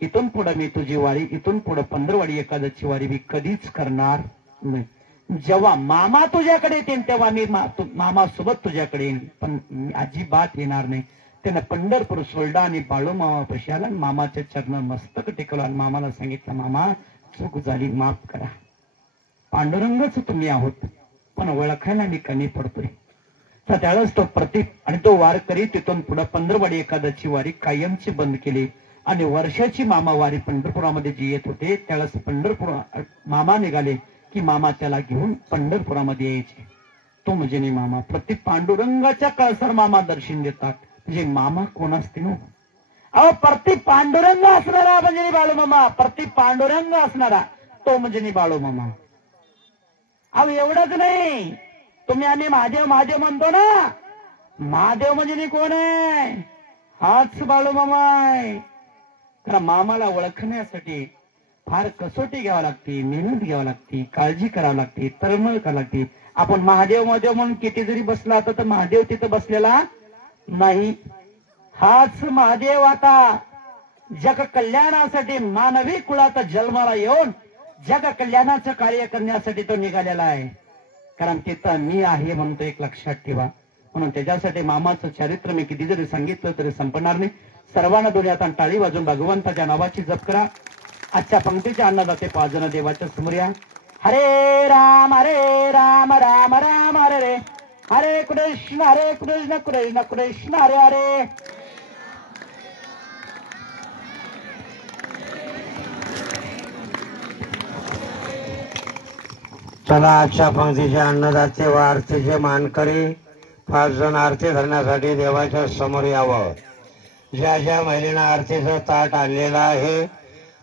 इथून पुढे मी तुझी वारी, इथून पुढे पंधरवाडी एकादशी वारी मी कधीच करणार नाही. जेव्हा मामा तुझ्याकडे येतील तेव्हा मी मामा सोबत तुझ्याकडे येईन, पण मी अजिबात येणार नाही. त्यानं पंढरपूर सोडला आणि बाळू मामा पाशी आला आणि मामाच्या चरणावर मस्तक टेकवलं आणि मामाला सांगितलं, मामा चूक झाली, माफ करा. पांडुरंगच तुम्ही आहोत पण ओळखायला मी कमी पडतोय. तर त्यावेळेस तो प्रतीक आणि तो वारकरी तिथून पुढे पंधरवाडी एकादशी वारी कायमची बंद केली आणि वर्षाची मामा वारी पंढरपुरामध्ये जी येत होते त्यावेळेस पंढरपूर मामा निघाले की मामा त्याला घेऊन पंढरपुरामध्ये यायचे. तो म्हणजे नाही मामा. प्रत्येक पांडुरंगाच्या कळसावर मामा दर्शन देतात. म्हणजे मामा कोण असते? अहो, प्रत्येक पांडुरंग असणारा म्हणजे बाळू मामा. प्रत्येक पांडुरंग असणारा तो म्हणजे बाळू मामा. अहो, एवढंच नाही, तुम्ही आम्ही महादेव महादेव म्हणतो ना, महादेव म्हणजे कोण आहे? हाच बाळू मामा आहे. तर मामाला ओळखण्यासाठी फार कसोटी घ्यावी लागते, मेहनत घ्यावी लागते, काळजी करावी लागते, तळमळ करावी लागते. आपण महादेव महादेव म्हणून किती जरी बसला तर महादेव तिथं बसलेला नाही. हाच महादेव आता जग कल्याणासाठी मानवी कुळात जन्माला येऊन जग कल्याणाचं कार्य करण्यासाठी तो निघालेला आहे. कारण तिथं मी आहे म्हणतो, एक लक्षात ठेवा. म्हणून त्याच्यासाठी मामाचं चरित्र मी किती जरी सांगितलं तरी संपणार नाही. सर्वांना दोन्ही आता टाळी वाजून भगवंताच्या नावाची जप करा. आजच्या पंक्तीच्या अन्नदाते 5 जण देवाच्या समोर या. हरे राम राम राम हरे रे, हरे कृष्ण कृष्ण कृष्ण हरे हरे. चला, आजच्या पंक्तीचे अन्नदाते व आरतीचे मानकरी 5 जण आरती धरण्यासाठी देवाच्या समोर यावं. ज्या ज्या महिलेनं आरतीचं ताट आणलेलं आहे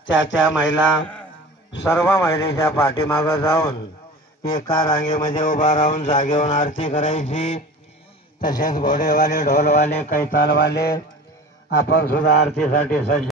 त्या महिला सर्व महिलेच्या पाठीमागं जाऊन एका रांगेमध्ये उभा राहून जागेवरून आरती करायची. तसेच घोडेवाले, ढोलवाले, कैतालवाले आपण सुद्धा आरतीसाठी सज्ज